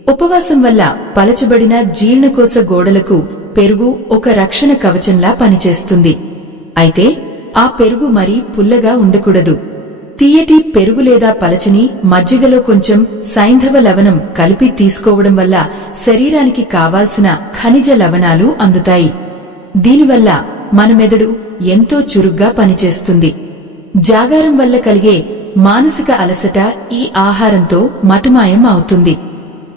ఉపవాసం వల్ల పలచబడిన జీర్ణకోశ గోడలకు పెరుగు ఒక రక్షణ కవచంలా పనిచేస్తుంది. అయితే ఆ పెరుగు మరీ పుల్లగా ఉండకూడదు. తీయటి పెరుగు లేదా పలచని మజ్జిగలో కొంచెం సైంధవ లవణం కలిపి తీసుకోవడం వల్ల శరీరానికి కావాల్సిన ఖనిజ లవణాలు అందుతాయి. దీనివల్ల మన మెదడు ఎంతో చురుగ్గా పనిచేస్తుంది. జాగారం వల్ల కలిగే మానసిక అలసట ఈ ఆహారంతో మటుమాయం అవుతుంది.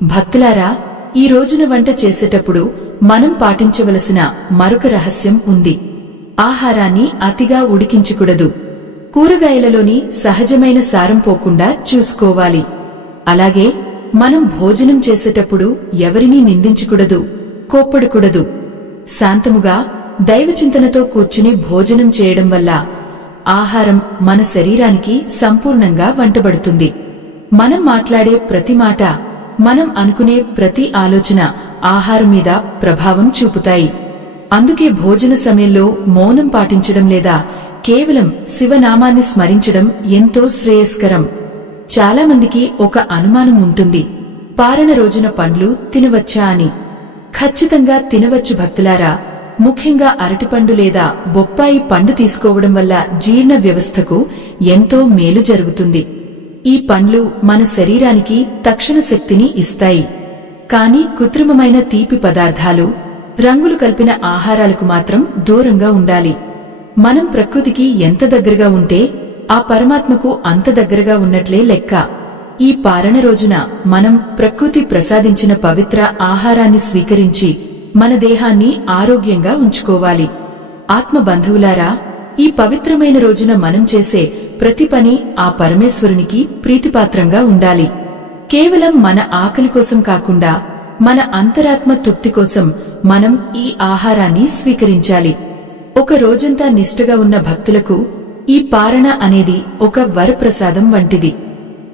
భక్తులారా, ఈ రోజున వంట చేసేటప్పుడు మనం పాటించవలసిన మరొక రహస్యం ఉంది. ఆహారాన్ని అతిగా ఉడికించకూడదు. కూరగాయలలోని సహజమైన సారం పోకుండా చూసుకోవాలి. అలాగే మనం భోజనం చేసేటప్పుడు ఎవరినీ నిందించకూడదు, కోప్పడకూడదు. శాంతముగా దైవచింతనతో కూర్చుని భోజనం చేయడం వల్ల ఆహారం మన శరీరానికి సంపూర్ణంగా వంటబడుతుంది. మనం మాట్లాడే ప్రతి మాట, మనం అనుకునే ప్రతి ఆలోచన ఆహారం మీద ప్రభావం చూపుతాయి. అందుకే భోజన సమయంలో మౌనం పాటించడం లేదా కేవలం శివనామాన్ని స్మరించడం ఎంతో శ్రేయస్కరం. చాలా మందికి ఒక అనుమానం ఉంటుంది, పారణ రోజున పండ్లు తినవచ్చా అని. ఖచ్చితంగా తినవచ్చు భక్తులారా. ముఖ్యంగా అరటిపండు లేదా బొప్పాయి పండు తీసుకోవడం వల్ల జీర్ణ వ్యవస్థకు ఎంతో మేలు జరుగుతుంది. ఈ పండ్లు మన శరీరానికి తక్షణ శక్తిని ఇస్తాయి. కానీ కృత్రిమమైన తీపి పదార్థాలు, రంగులు కలిపిన ఆహారాలకు మాత్రం దూరంగా ఉండాలి. మనం ప్రకృతికి ఎంత దగ్గరగా ఉంటే ఆ పరమాత్మకు అంత దగ్గరగా ఉన్నట్లే లెక్క. ఈ పారణ రోజున మనం ప్రకృతి ప్రసాదించిన పవిత్ర ఆహారాన్ని స్వీకరించి మన దేహాన్ని ఆరోగ్యంగా ఉంచుకోవాలి. ఆత్మ బంధువులారా, ఈ పవిత్రమైన రోజున మనం చేసే ప్రతి పని ఆ పరమేశ్వరునికి ప్రీతిపాత్రంగా ఉండాలి. కేవలం మన ఆకలి కోసం కాకుండా మన అంతరాత్మ తృప్తి కోసం మనం ఈ ఆహారాన్ని స్వీకరించాలి. ఒక రోజంతా నిష్ఠగా ఉన్న భక్తులకు ఈ పారణ అనేది ఒక వరప్రసాదం వంటిది.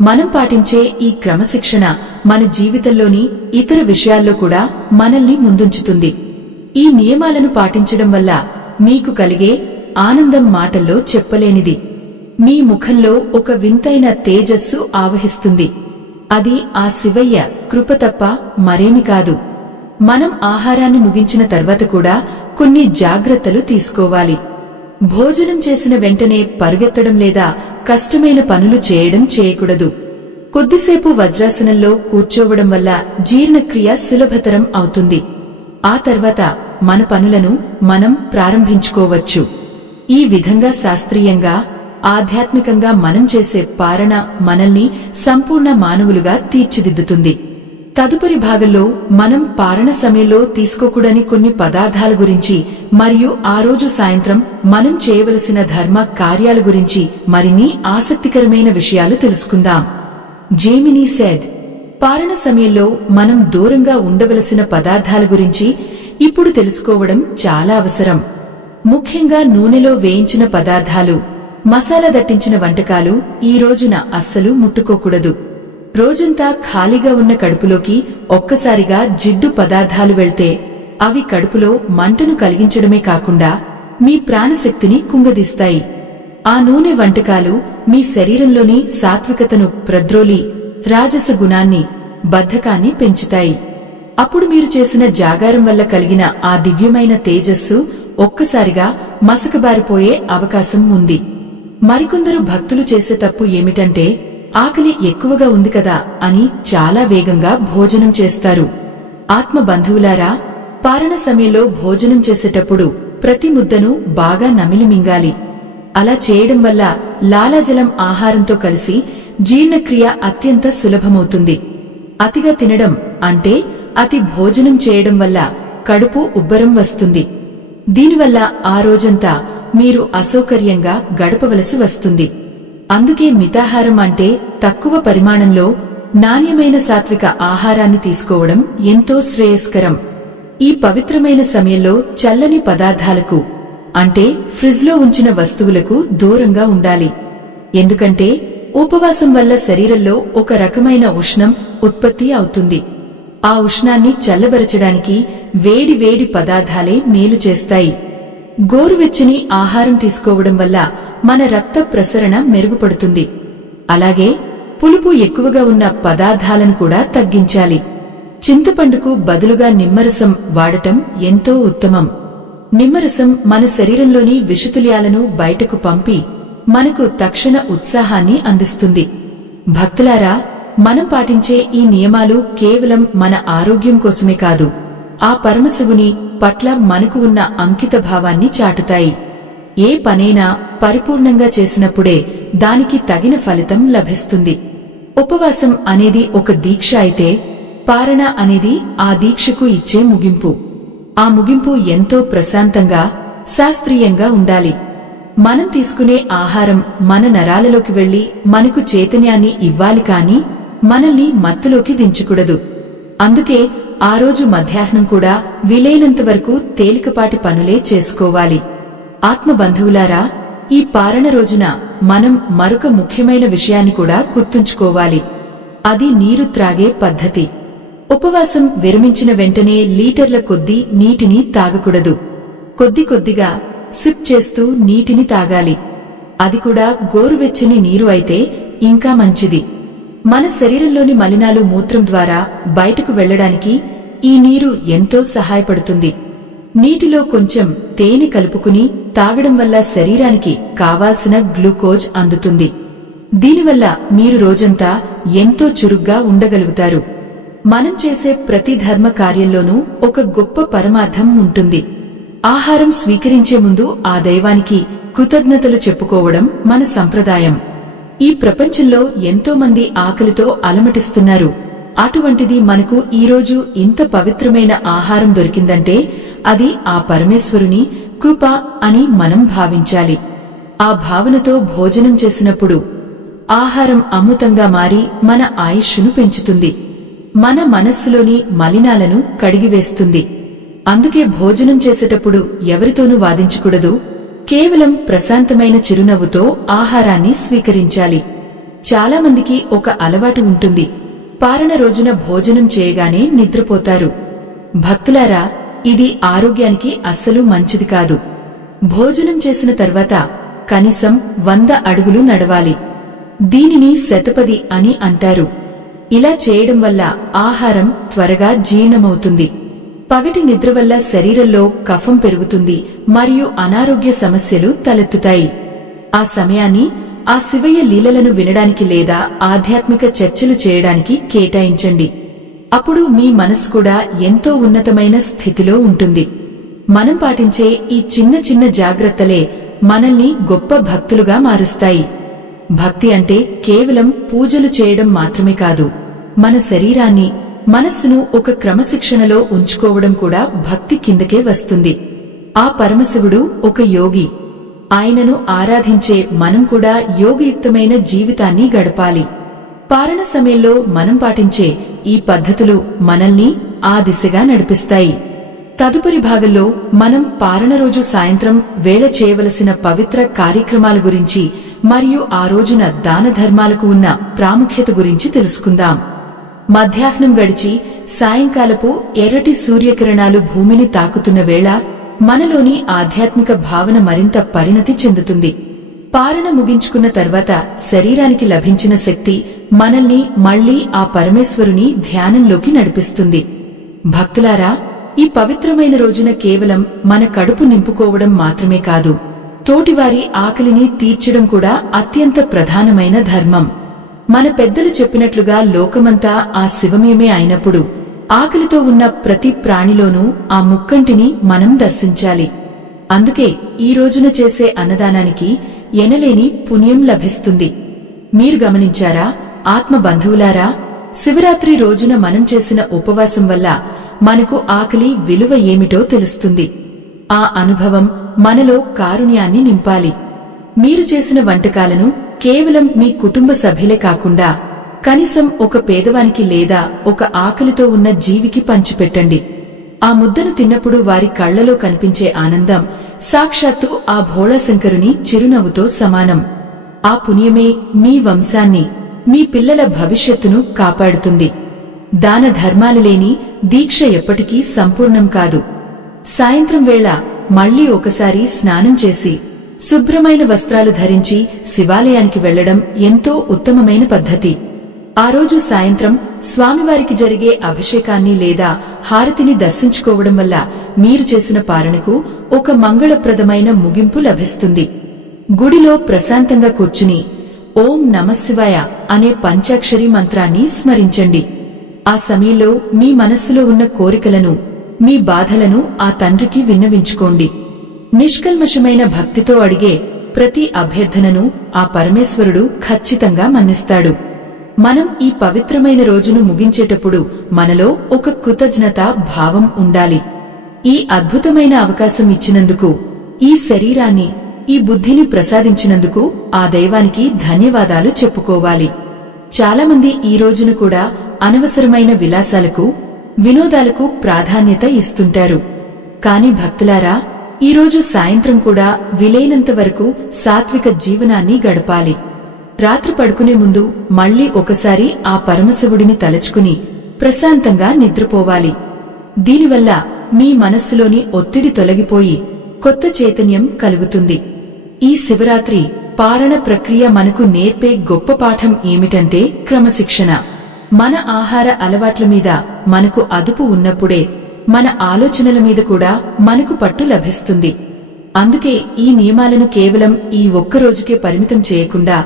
మనం పాటించే ఈ క్రమశిక్షణ మన జీవితంలోని ఇతర విషయాల్లో కూడా మనల్ని ముందుంచుతుంది. ఈ నియమాలను పాటించడం వల్ల మీకు కలిగే ఆనందం మాటల్లో చెప్పలేనిది. మీ ముఖంలో ఒక వింతైన తేజస్సు ఆవహిస్తుంది. అది ఆ శివయ్య కృప తప్ప మరేమి కాదు. మనం ఆహారాన్ని ముగించిన తర్వాత కూడా కొన్ని జాగ్రత్తలు తీసుకోవాలి. భోజనం చేసిన వెంటనే పరుగెత్తడం లేదా కష్టమైన పనులు చేయకూడదు. కొద్దిసేపు వజ్రాసనంలో కూర్చోవడం వల్ల జీర్ణక్రియ సులభతరం అవుతుంది. ఆ తర్వాత మన పనులను మనం ప్రారంభించుకోవచ్చు. ఈ విధంగా శాస్త్రీయంగా, ఆధ్యాత్మికంగా మనం చేసే పారణ మనల్ని సంపూర్ణ మానవులుగా తీర్చిదిద్దుతుంది. తదుపరి భాగంలో మనం పారణ సమయంలో తీసుకోకూడని కొన్ని పదార్థాల గురించి మరియు ఆ రోజు సాయంత్రం మనం చేయవలసిన ధర్మ కార్యాల గురించి మరిన్ని ఆసక్తికరమైన విషయాలు తెలుసుకుందాం. జేమినీ సెడ్, పారణ సమయంలో మనం దూరంగా ఉండవలసిన పదార్థాల గురించి ఇప్పుడు తెలుసుకోవడం చాలా అవసరం. ముఖ్యంగా నూనెలో వేయించిన పదార్థాలు, మసాలా దట్టించిన వంటకాలు ఈ రోజున అస్సలు ముట్టుకోకూడదు. రోజంతా ఖాళీగా ఉన్న కడుపులోకి ఒక్కసారిగా జిడ్డు పదార్థాలు వెళ్తే అవి కడుపులో మంటను కలిగించడమే కాకుండా మీ ప్రాణశక్తిని కుంగదీస్తాయి. ఆ నూనె వంటకాలు మీ శరీరంలోని సాత్వికతను ప్రద్రోలి రాజస గుణాన్ని, బద్ధకాన్ని పెంచుతాయి. అప్పుడు మీరు చేసిన జాగారం వల్ల కలిగిన ఆ దివ్యమైన తేజస్సు ఒక్కసారిగా మసకబారిపోయే అవకాశం ఉంది. మరికొందరు భక్తులు చేసే తప్పు ఏమిటంటే, ఆకలి ఎక్కువగా ఉంది కదా అని చాలా వేగంగా భోజనం చేస్తారు. ఆత్మ బంధువులారా, పారణ సమయంలో భోజనం చేసేటప్పుడు ప్రతి ముద్దను బాగా నమిలి మింగాలి. అలా చేయడం వల్ల లాలాజలం ఆహారంతో కలిసి జీర్ణక్రియ అత్యంత సులభమవుతుంది. అతిగా తినడం అంటే అతి భోజనం చేయడం వల్ల కడుపు ఉబ్బరం వస్తుంది. దీనివల్ల ఆ రోజంతా మీరు అసౌకర్యంగా గడపవలసి వస్తుంది. అందుకే మితాహారం అంటే తక్కువ పరిమాణంలో నాణ్యమైన సాత్విక ఆహారాన్ని తీసుకోవడం ఎంతో శ్రేయస్కరం. ఈ పవిత్రమైన సమయంలో చల్లని పదార్థాలకు అంటే ఫ్రిజ్లో ఉంచిన వస్తువులకు దూరంగా ఉండాలి. ఎందుకంటే ఉపవాసం వల్ల శరీరంలో ఒక రకమైన ఉష్ణం ఉత్పత్తి అవుతుంది. ఆ ఉష్ణాన్ని చల్లబరచడానికి వేడి వేడి పదార్థాలే మేలు చేస్తాయి. గోరువెచ్చని ఆహారం తీసుకోవడం వల్ల మన రక్త ప్రసరణ మెరుగుపడుతుంది. అలాగే పులుపు ఎక్కువగా ఉన్న పదార్థాలను కూడా తగ్గించాలి. చింతపండుకు బదులుగా నిమ్మరసం వాడటం ఎంతో ఉత్తమం. నిమ్మరసం మన శరీరంలోని విషతుల్యాలను బయటకు పంపి మనకు తక్షణ ఉత్సాహాన్ని అందిస్తుంది. భక్తులారా, మనం పాటించే ఈ నియమాలు కేవలం మన ఆరోగ్యం కోసమే కాదు, ఆ పరమశివుని పట్ల మనకు ఉన్న అంకిత భావాన్ని చాటుతాయి. ఏ పనైనా పరిపూర్ణంగా చేసినప్పుడే దానికి తగిన ఫలితం లభిస్తుంది. ఉపవాసం అనేది ఒక దీక్ష అయితే, పారణ అనేది ఆ దీక్షకు ఇచ్చే ముగింపు. ఆ ముగింపు ఎంతో ప్రశాంతంగా, శాస్త్రీయంగా ఉండాలి. మనం తీసుకునే ఆహారం మన నరాలలోకి వెళ్లి మనకు చైతన్యాన్ని ఇవ్వాలి కాని మనల్ని మత్తులోకి దించకూడదు. అందుకే ఆ రోజు మధ్యాహ్నం కూడా వీలైనంత వరకు తేలికపాటి పనులే చేసుకోవాలి. ఆత్మబంధువులారా, ఈ పారణ రోజున మనం మరొక ముఖ్యమైన విషయాన్ని కూడా గుర్తుంచుకోవాలి. అది నీరు త్రాగే పద్ధతి. ఉపవాసం విరమించిన వెంటనే లీటర్ల కొద్దీ నీటిని తాగకూడదు. కొద్ది కొద్దిగా సిప్ చేస్తూ నీటిని తాగాలి. అది కూడా గోరువెచ్చని నీరు అయితే ఇంకా మంచిది. మన శరీరంలోని మలినాలు మూత్రం ద్వారా బయటకు వెళ్లడానికి ఈ నీరు ఎంతో సహాయపడుతుంది. నీటిలో కొంచెం తేనె కలుపుకుని తాగడం వల్ల శరీరానికి కావాల్సిన గ్లూకోజ్ అందుతుంది. దీనివల్ల మీరు రోజంతా ఎంతో చురుగ్గా ఉండగలుగుతారు. మనం చేసే ప్రతి ధర్మ కార్యంలోనూ ఒక గొప్ప పరమార్థం ఉంటుంది. ఆహారం స్వీకరించే ముందు ఆ దైవానికి కృతజ్ఞతలు చెప్పుకోవడం మన సంప్రదాయం. ఈ ప్రపంచంలో ఎంతో మంది ఆకలితో అలమటిస్తున్నారు. అటువంటిది మనకు ఈరోజు ఇంత పవిత్రమైన ఆహారం దొరికిందంటే అది ఆ పరమేశ్వరుని కృప అని మనం భావించాలి. ఆ భావనతో భోజనం చేసినప్పుడు ఆహారం అమృతంగా మారి మన ఆయుష్ను పెంచుతుంది. మన మనస్సులోని మలినాలను కడిగివేస్తుంది. అందుకే భోజనం చేసేటప్పుడు ఎవరితోనూ వాదించకూడదు. కేవలం ప్రశాంతమైన చిరునవ్వుతో ఆహారాన్ని స్వీకరించాలి. చాలామందికి ఒక అలవాటు ఉంటుంది. పారణ రోజున భోజనం చేయగానే నిద్రపోతారు. భక్తులారా, ఇది ఆరోగ్యానికి అస్సలు మంచిది కాదు. భోజనం చేసిన తర్వాత కనీసం 100 అడుగులు నడవాలి. దీనిని శతపది అని అంటారు. ఇలా చేయడం వల్ల ఆహారం త్వరగా జీర్ణమవుతుంది. పగటి నిద్ర వల్ల శరీరంలో కఫం పెరుగుతుంది మరియు అనారోగ్య సమస్యలు తలెత్తుతాయి. ఆ సమయాన్ని ఆ శివయ్య లీలలను వినడానికి లేదా ఆధ్యాత్మిక చర్చలు చేయడానికి కేటాయించండి. అప్పుడు మీ మనసు కూడా ఎంతో ఉన్నతమైన స్థితిలో ఉంటుంది. మనం పాటించే ఈ చిన్న చిన్న జాగ్రత్తలే మనల్ని గొప్ప భక్తులుగా మారుస్తాయి. భక్తి అంటే కేవలం పూజలు చేయడం మాత్రమే కాదు. మన శరీరాన్ని, మనస్సును ఒక క్రమశిక్షణలో ఉంచుకోవడం కూడా భక్తి కిందకే వస్తుంది. ఆ పరమశివుడు ఒక యోగి. ఆయనను ఆరాధించే మనం కూడా యోగయుక్తమైన జీవితాన్ని గడపాలి. పారణ సమయంలో మనం పాటించే ఈ పద్ధతులు మనల్ని ఆ దిశగా నడిపిస్తాయి. తదుపరి భాగంలో మనం పారణ రోజు సాయంత్రం వేళ చేయవలసిన పవిత్ర కార్యక్రమాల గురించి మరియు ఆ రోజున దాన ధర్మాలకు ఉన్న ప్రాముఖ్యత గురించి తెలుసుకుందాం. మధ్యాహ్నం గడిచి సాయంకాలపు ఎర్రటి సూర్యకిరణాలు భూమిని తాకుతున్న వేళ మనలోని ఆధ్యాత్మిక భావన మరింత పరిణతి చెందుతుంది. పారణ ముగించుకున్న తర్వాత శరీరానికి లభించిన శక్తి మనల్ని మళ్లీ ఆ పరమేశ్వరుని ధ్యానంలోకి నడిపిస్తుంది. భక్తులారా, ఈ పవిత్రమైన రోజున కేవలం మన కడుపు నింపుకోవడం మాత్రమే కాదు, తోటివారి ఆకలిని తీర్చడం కూడా అత్యంత ప్రధానమైన ధర్మం. మన పెద్దలు చెప్పినట్లుగా లోకమంతా ఆ శివమయమే అయినప్పుడు ఆకలితో ఉన్న ప్రతి ప్రాణిలోనూ ఆ ముక్కంటిని మనం దర్శించాలి. అందుకే ఈ రోజున చేసే అన్నదానానికి ఎనలేని పుణ్యం లభిస్తుంది. మీరు గమనించారా ఆత్మ బంధువులారా, శివరాత్రి రోజున మనం చేసిన ఉపవాసం వల్ల మనకు ఆకలి విలువ ఏమిటో తెలుస్తుంది. ఆ అనుభవం మనలో కారుణ్యాన్ని నింపాలి. మీరు చేసిన వంటకాలను కేవలం మీ కుటుంబ సభ్యులే కాకుండా కనీసం ఒక పేదవానికి లేదా ఒక ఆకలితో ఉన్న జీవికి పంచిపెట్టండి. ఆ ముద్దను తిన్నప్పుడు వారి కళ్లలో కనిపించే ఆనందం సాక్షాత్తు ఆ భోళాశంకరుని చిరునవ్వుతో సమానం. ఆ పుణ్యమే మీ వంశాన్ని, మీ పిల్లల భవిష్యత్తును కాపాడుతుంది. దాన ధర్మాలు లేని దీక్ష ఎప్పటికీ సంపూర్ణం కాదు. సాయంత్రం వేళ మళ్లీ ఒకసారి స్నానం చేసి శుభ్రమైన వస్త్రాలు ధరించి శివాలయానికి వెళ్లడం ఎంతో ఉత్తమమైన పద్ధతి. ఆ రోజు సాయంత్రం స్వామివారికి జరిగే అభిషేకాన్ని లేదా హారతిని దర్శించుకోవడం వల్ల మీరు చేసిన పారణకు ఒక మంగళప్రదమైన ముగింపు లభిస్తుంది. గుడిలో ప్రశాంతంగా కూర్చుని ఓం నమఃశివాయ అనే పంచాక్షరి మంత్రాన్ని స్మరించండి. ఆ సమయంలో మీ మనస్సులో ఉన్న కోరికలను, మీ బాధలను ఆ తండ్రికి విన్నవించుకోండి. నిష్కల్మషమైన భక్తితో అడిగే ప్రతి అభ్యర్థనను ఆ పరమేశ్వరుడు ఖచ్చితంగా మన్నిస్తాడు. మనం ఈ పవిత్రమైన రోజును ముగించేటప్పుడు మనలో ఒక కృతజ్ఞతా భావం ఉండాలి. ఈ అద్భుతమైన అవకాశం ఇచ్చినందుకు, ఈ శరీరాన్ని, ఈ బుద్ధిని ప్రసాదించినందుకు ఆ దైవానికి ధన్యవాదాలు చెప్పుకోవాలి. చాలామంది ఈ రోజును కూడా అనవసరమైన విలాసాలకు, వినోదాలకు ప్రాధాన్యత ఇస్తుంటారు. కాని భక్తులారా, ఈరోజు సాయంత్రం కూడా వీలైనంత వరకు సాత్విక జీవనాన్ని గడపాలి. రాత్రి పడుకునే ముందు మళ్లీ ఒకసారి ఆ పరమశివుడిని తలుచుకుని ప్రశాంతంగా నిద్రపోవాలి. దీనివల్ల మీ మనస్సులోని ఒత్తిడి తొలగిపోయి కొత్త చైతన్యం కలుగుతుంది. ఈ శివరాత్రి పారణ ప్రక్రియ మనకు నేర్పే గొప్ప పాఠం ఏమిటంటే క్రమశిక్షణ. మన ఆహార అలవాట్ల మీద మనకు అదుపు ఉన్నప్పుడే మన ఆలోచనల మీద కూడా మనకు పట్టు లభిస్తుంది. అందుకే ఈ నియమాలను కేవలం ఈ ఒక్కరోజుకే పరిమితం చేయకుండా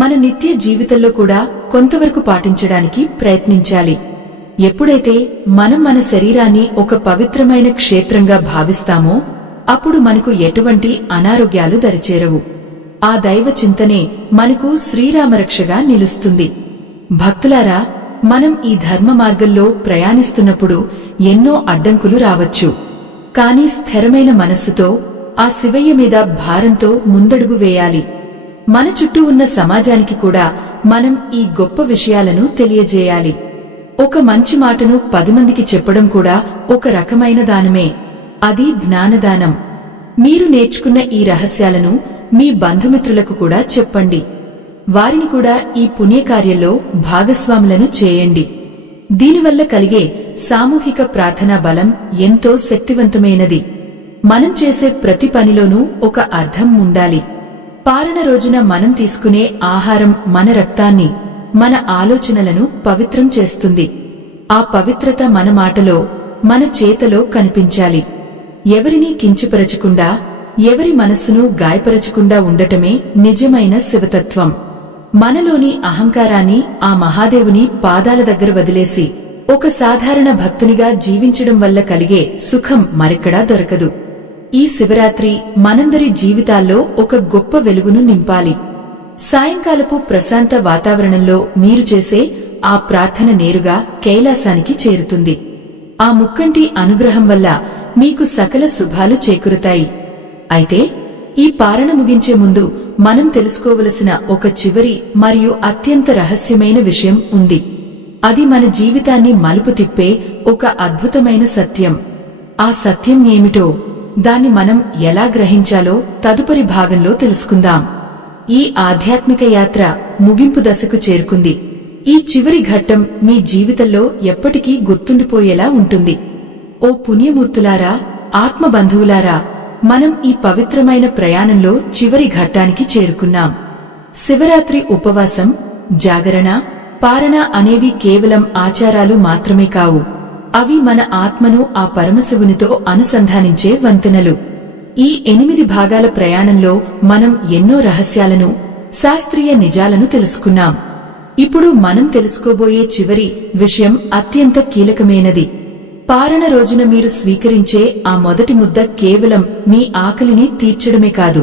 మన నిత్య జీవితంలో కూడా కొంతవరకు పాటించడానికి ప్రయత్నించాలి. ఎప్పుడైతే మనం మన శరీరాన్ని ఒక పవిత్రమైన క్షేత్రంగా భావిస్తామో అప్పుడు మనకు ఎటువంటి అనారోగ్యాలు దరిచేరవు. ఆ దైవ చింతనే మనకు శ్రీరామరక్షగా నిలుస్తుంది. భక్తులారా, మనం ఈ ధర్మ మార్గంలో ప్రయాణిస్తున్నప్పుడు ఎన్నో అడ్డంకులు రావచ్చు. కాని స్థిరమైన మనస్సుతో ఆ శివయ్య మీద భారంతో ముందడుగు వేయాలి. మన చుట్టూ ఉన్న సమాజానికి కూడా మనం ఈ గొప్ప విషయాలను తెలియజేయాలి. ఒక మంచి మాటను 10 మందికి చెప్పడం కూడా ఒక రకమైన దానమే. అది జ్ఞానదానం. మీరు నేర్చుకున్న ఈ రహస్యాలను మీ బంధుమిత్రులకు కూడా చెప్పండి. వారిని కూడా ఈ పుణ్యకార్యంలో భాగస్వాములను చేయండి. దీనివల్ల కలిగే సామూహిక ప్రార్థనా బలం ఎంతో శక్తివంతమైనది. మనం చేసే ప్రతి పనిలోనూ ఒక అర్థం ఉండాలి. పారణ రోజున మనం తీసుకునే ఆహారం మన రక్తాన్ని, మన ఆలోచనలను పవిత్రం చేస్తుంది. ఆ పవిత్రత మన మాటలో, మన చేతలో కనిపించాలి. ఎవరినీ కించపరచకుండా, ఎవరి మనస్సును గాయపరచకుండా ఉండటమే నిజమైన శివతత్వం. మనలోని అహంకారాన్ని ఆ మహాదేవుని పాదాల దగ్గర వదిలేసి ఒక సాధారణ భక్తునిగా జీవించడం వల్ల కలిగే సుఖం మరెక్కడా దొరకదు. ఈ శివరాత్రి మనందరి జీవితాల్లో ఒక గొప్ప వెలుగును నింపాలి. సాయంకాలపు ప్రశాంత వాతావరణంలో మీరు చేసే ఆ ప్రార్థన నేరుగా కైలాసానికి చేరుతుంది. ఆ ముక్కంటి అనుగ్రహం వల్ల మీకు సకల శుభాలు చేకూరుతాయి. అయితే ఈ పారణ ముగించే ముందు మనం తెలుసుకోవలసిన ఒక చివరి మరియు అత్యంత రహస్యమైన విషయం ఉంది. అది మన జీవితాన్ని మలుపు తిప్పే ఒక అద్భుతమైన సత్యం. ఆ సత్యం ఏమిటో, దాన్ని మనం ఎలా గ్రహించాలో తదుపరి భాగంలో తెలుసుకుందాం. ఈ ఆధ్యాత్మిక యాత్ర ముగింపు దశకు చేరుకుంది. ఈ చివరి ఘట్టం మీ జీవితంలో ఎప్పటికీ గుర్తుండిపోయేలా ఉంటుంది. ఓ పుణ్యమూర్తులారా, ఆత్మబంధువులారా, మనం ఈ పవిత్రమైన ప్రయాణంలో చివరి ఘట్టానికి చేరుకున్నాం. శివరాత్రి ఉపవాసం, జాగరణ, పారణ అనేవి కేవలం ఆచారాలు మాత్రమే కావు. అవి మన ఆత్మను ఆ పరమశివునితో అనుసంధానించే వంతెనలు. ఈ 8 భాగాల ప్రయాణంలో మనం ఎన్నో రహస్యాలను, శాస్త్రీయ నిజాలను తెలుసుకున్నాం. ఇప్పుడు మనం తెలుసుకోబోయే చివరి విషయం అత్యంత కీలకమైనది. పారణ రోజున మీరు స్వీకరించే ఆ మొదటి ముద్ద కేవలం మీ ఆకలిని తీర్చడమే కాదు,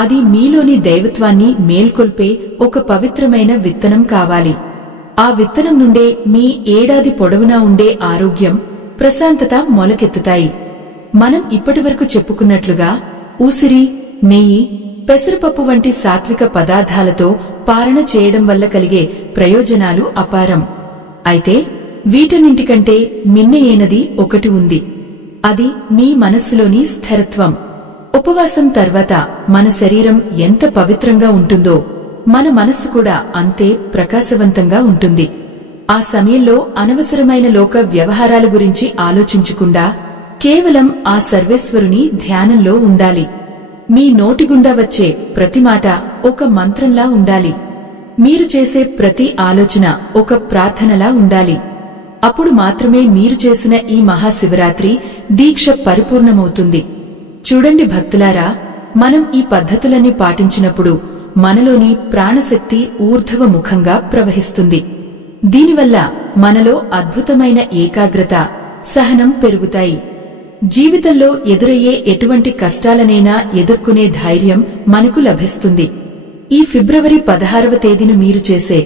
అది మీలోని దైవత్వాన్ని మేల్కొల్పే ఒక పవిత్రమైన విత్తనం కావాలి. ఆ విత్తనం నుండే మీ ఏడాది పొడవునా ఉండే ఆరోగ్యం, ప్రశాంతత మొలకెత్తుతాయి. మనం ఇప్పటివరకు చెప్పుకున్నట్లుగా ఊసిరి, నెయ్యి, పెసరపప్పు వంటి సాత్విక పదార్థాలతో పారణ చేయడం వల్ల కలిగే ప్రయోజనాలు అపారం. అయితే వీటన్నింటికంటే మిన్నయైనది ఒకటి ఉంది. అది మీ మనస్సులోని స్థిరత్వం. ఉపవాసం తర్వాత మన శరీరం ఎంత పవిత్రంగా ఉంటుందో మన మనస్సు కూడా అంతే ప్రకాశవంతంగా ఉంటుంది. ఆ సమయంలో అనవసరమైన లోక వ్యవహారాల గురించి ఆలోచించకుండా కేవలం ఆ సర్వేశ్వరుని ధ్యానంలో ఉండాలి. మీ నోటిగుండా వచ్చే ప్రతి మాట ఒక మంత్రంలా ఉండాలి. మీరు చేసే ప్రతి ఆలోచన ఒక ప్రార్థనలా ఉండాలి. అప్పుడు మాత్రమే మీరు చేసిన ఈ మహాశివరాత్రి దీక్ష పరిపూర్ణమవుతుంది. చూడండి భక్తులారా, మనం ఈ పద్ధతులన్నీ పాటించినప్పుడు మనలోని ప్రాణశక్తి ఊర్ధ్వముఖంగా ప్రవహిస్తుంది. దీనివల్ల మనలో అద్భుతమైన ఏకాగ్రత, సహనం పెరుగుతాయి. జీవితంలో ఎదురయ్యే ఎటువంటి కష్టాలనైనా ఎదుర్కొనే ధైర్యం మనకు లభిస్తుంది. ఈ ఫిబ్రవరి 16వ తేదీన మీరు చేసే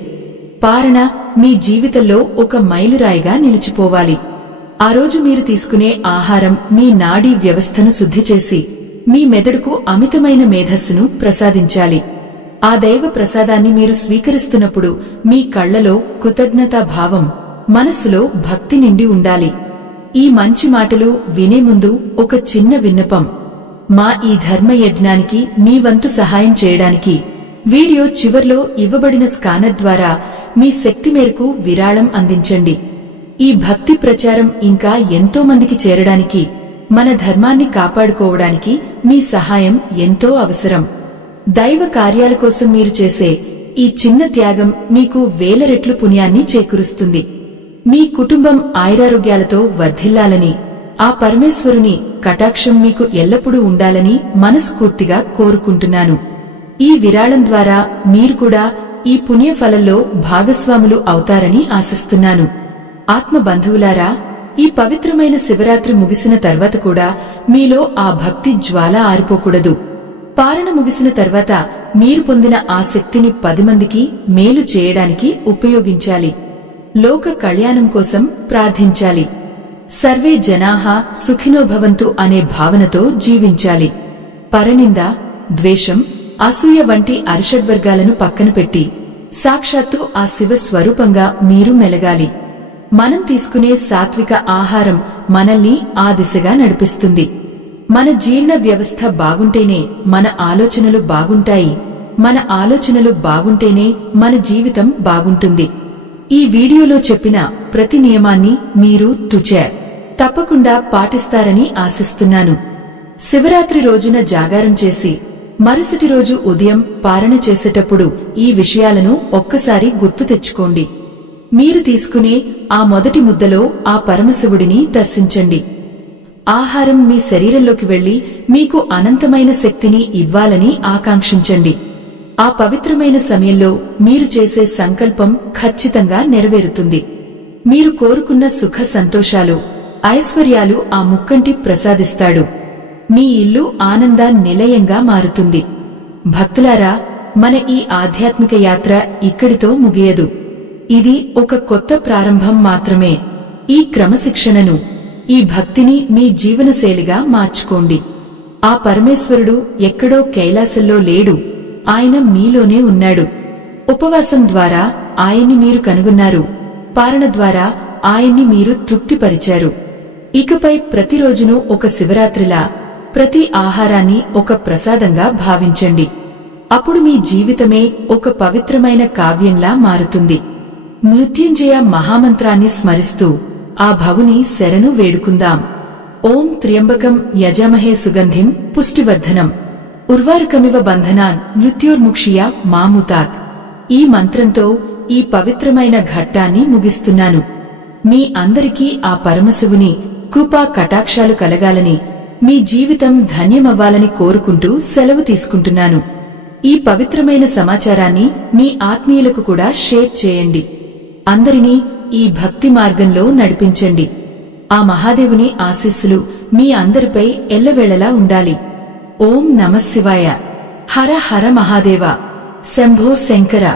పారణ మీ జీవితంలో ఒక మైలురాయిగా నిలిచిపోవాలి. ఆ రోజు మీరు తీసుకునే ఆహారం మీ నాడీ వ్యవస్థను శుద్ధి చేసి మీ మెదడుకు అమితమైన మేధస్సును ప్రసాదించాలి. ఆ దైవ ప్రసాదాన్ని మీరు స్వీకరిస్తున్నప్పుడు మీ కళ్లలో కృతజ్ఞతా భావం, మనస్సులో భక్తి నిండి ఉండాలి. ఈ మంచి మాటలు వినే ముందు ఒక చిన్న విన్నపం. మా ఈ ధర్మయజ్ఞానికి మీ వంతు సహాయం చేయడానికి వీడియో చివర్లో ఇవ్వబడిన స్కానర్ ద్వారా మీ శక్తి మేరకు విరాళం అందించండి. ఈ భక్తి ప్రచారం ఇంకా ఎంతో మందికి చేరడానికి, మన ధర్మాన్ని కాపాడుకోవడానికి మీ సహాయం ఎంతో అవసరం. దైవ కార్యాల కోసం మీరు చేసే ఈ చిన్న త్యాగం మీకు వేల రెట్లు పుణ్యాన్ని చేకూరుస్తుంది. మీ కుటుంబం ఆయురారోగ్యాలతో వర్ధిల్లాలని, ఆ పరమేశ్వరుని కటాక్షం మీకు ఎల్లప్పుడూ ఉండాలని మనస్ఫూర్తిగా కోరుకుంటున్నాను. ఈ విరాళం ద్వారా మీరు కూడా ఈ పుణ్యఫలంలో భాగస్వాములు అవుతారని ఆశిస్తున్నాను. ఆత్మ బంధువులారా, ఈ పవిత్రమైన శివరాత్రి ముగిసిన తర్వాత కూడా మీలో ఆ భక్తి జ్వాల ఆరిపోకూడదు. పారణ ముగిసిన తర్వాత మీరు పొందిన ఆ శక్తిని 10 మందికి మేలు చేయడానికి ఉపయోగించాలి. లోక కళ్యాణం కోసం ప్రార్థించాలి. సర్వే జనాః సుఖినో భవంతు అనే భావనతో జీవించాలి. పరనింద, ద్వేషం, అసూయ వంటి అరిషడ్వర్గాలను పక్కన పెట్టి సాక్షాత్తు ఆ శివ స్వరూపంగా మీరు మెలగాలి. మనం తీసుకునే సాత్విక ఆహారం మనల్ని ఆ దిశగా నడిపిస్తుంది. మన జీర్ణ వ్యవస్థ బాగుంటేనే మన ఆలోచనలు బాగుంటాయి. మన ఆలోచనలు బాగుంటేనే మన జీవితం బాగుంటుంది. ఈ వీడియోలో చెప్పిన ప్రతి నియమాన్ని మీరు తప్పకుండా పాటిస్తారని ఆశిస్తున్నాను. శివరాత్రి రోజున జాగారం చేసి మరుసటి రోజు ఉదయం పారణ చేసేటప్పుడు ఈ విషయాలను ఒక్కసారి గుర్తు తెచ్చుకోండి. మీరు తీసుకునే ఆ మొదటి ముద్దలో ఆ పరమశివుడిని దర్శించండి. ఆహారం మీ శరీరంలోకి వెళ్లి మీకు అనంతమైన శక్తిని ఇవ్వాలని ఆకాంక్షించండి. ఆ పవిత్రమైన సమయంలో మీరు చేసే సంకల్పం ఖచ్చితంగా నెరవేరుతుంది. మీరు కోరుకున్న సుఖ సంతోషాలు, ఐశ్వర్యాలు ఆ ముక్కంటి ప్రసాదిస్తాడు. మీ ఇల్లు ఆనంద నిలయంగా మారుతుంది. భక్తులారా, మన ఈ ఆధ్యాత్మిక యాత్ర ఇక్కడితో ముగియదు. ఇది ఒక కొత్త ప్రారంభం మాత్రమే. ఈ క్రమశిక్షణను, ఈ భక్తిని మీ జీవనశైలిగా మార్చుకోండి. ఆ పరమేశ్వరుడు ఎక్కడో కైలాసంలో లేడు, ఆయన మీలోనే ఉన్నాడు. ఉపవాసం ద్వారా ఆయన్ని మీరు కనుగొన్నారు. పారణ ద్వారా ఆయన్ని మీరు తృప్తిపరిచారు. ఇకపై ప్రతిరోజును ఒక శివరాత్రిలా, ప్రతి ఆహారాన్ని ఒక ప్రసాదంగా భావించండి. అప్పుడు మీ జీవితమే ఒక పవిత్రమైన కావ్యంలా మారుతుంది. మృత్యుంజయ మహామంత్రాన్ని స్మరిస్తూ ఆ భవుని శరణు వేడుకుందాం. ఓం త్ర్యంబకం యజామహే సుగంధిం పుష్టివర్ధనం ఉర్వారుకమివ బంధనాన్ మృత్యోర్ముక్షియ మాముతాత్. ఈ మంత్రంతో ఈ పవిత్రమైన ఘట్టాన్ని ముగిస్తున్నాను. మీ అందరికీ ఆ పరమశివుని కృపా కటాక్షాలు కలగాలని, మీ జీవితం ధన్యమవ్వాలని కోరుకుంటూ సెలవు తీసుకుంటున్నాను. ఈ పవిత్రమైన సమాచారాన్ని మీ ఆత్మీయులకు కూడా షేర్ చేయండి. అందరినీ ఈ భక్తి మార్గంలో నడిపించండి. ఆ మహాదేవుని ఆశీస్సులు మీ అందరిపై ఎల్లవేళలా ఉండాలి. ఓం నమఃశివాయ. హర హర మహాదేవ. శంభో శంకర.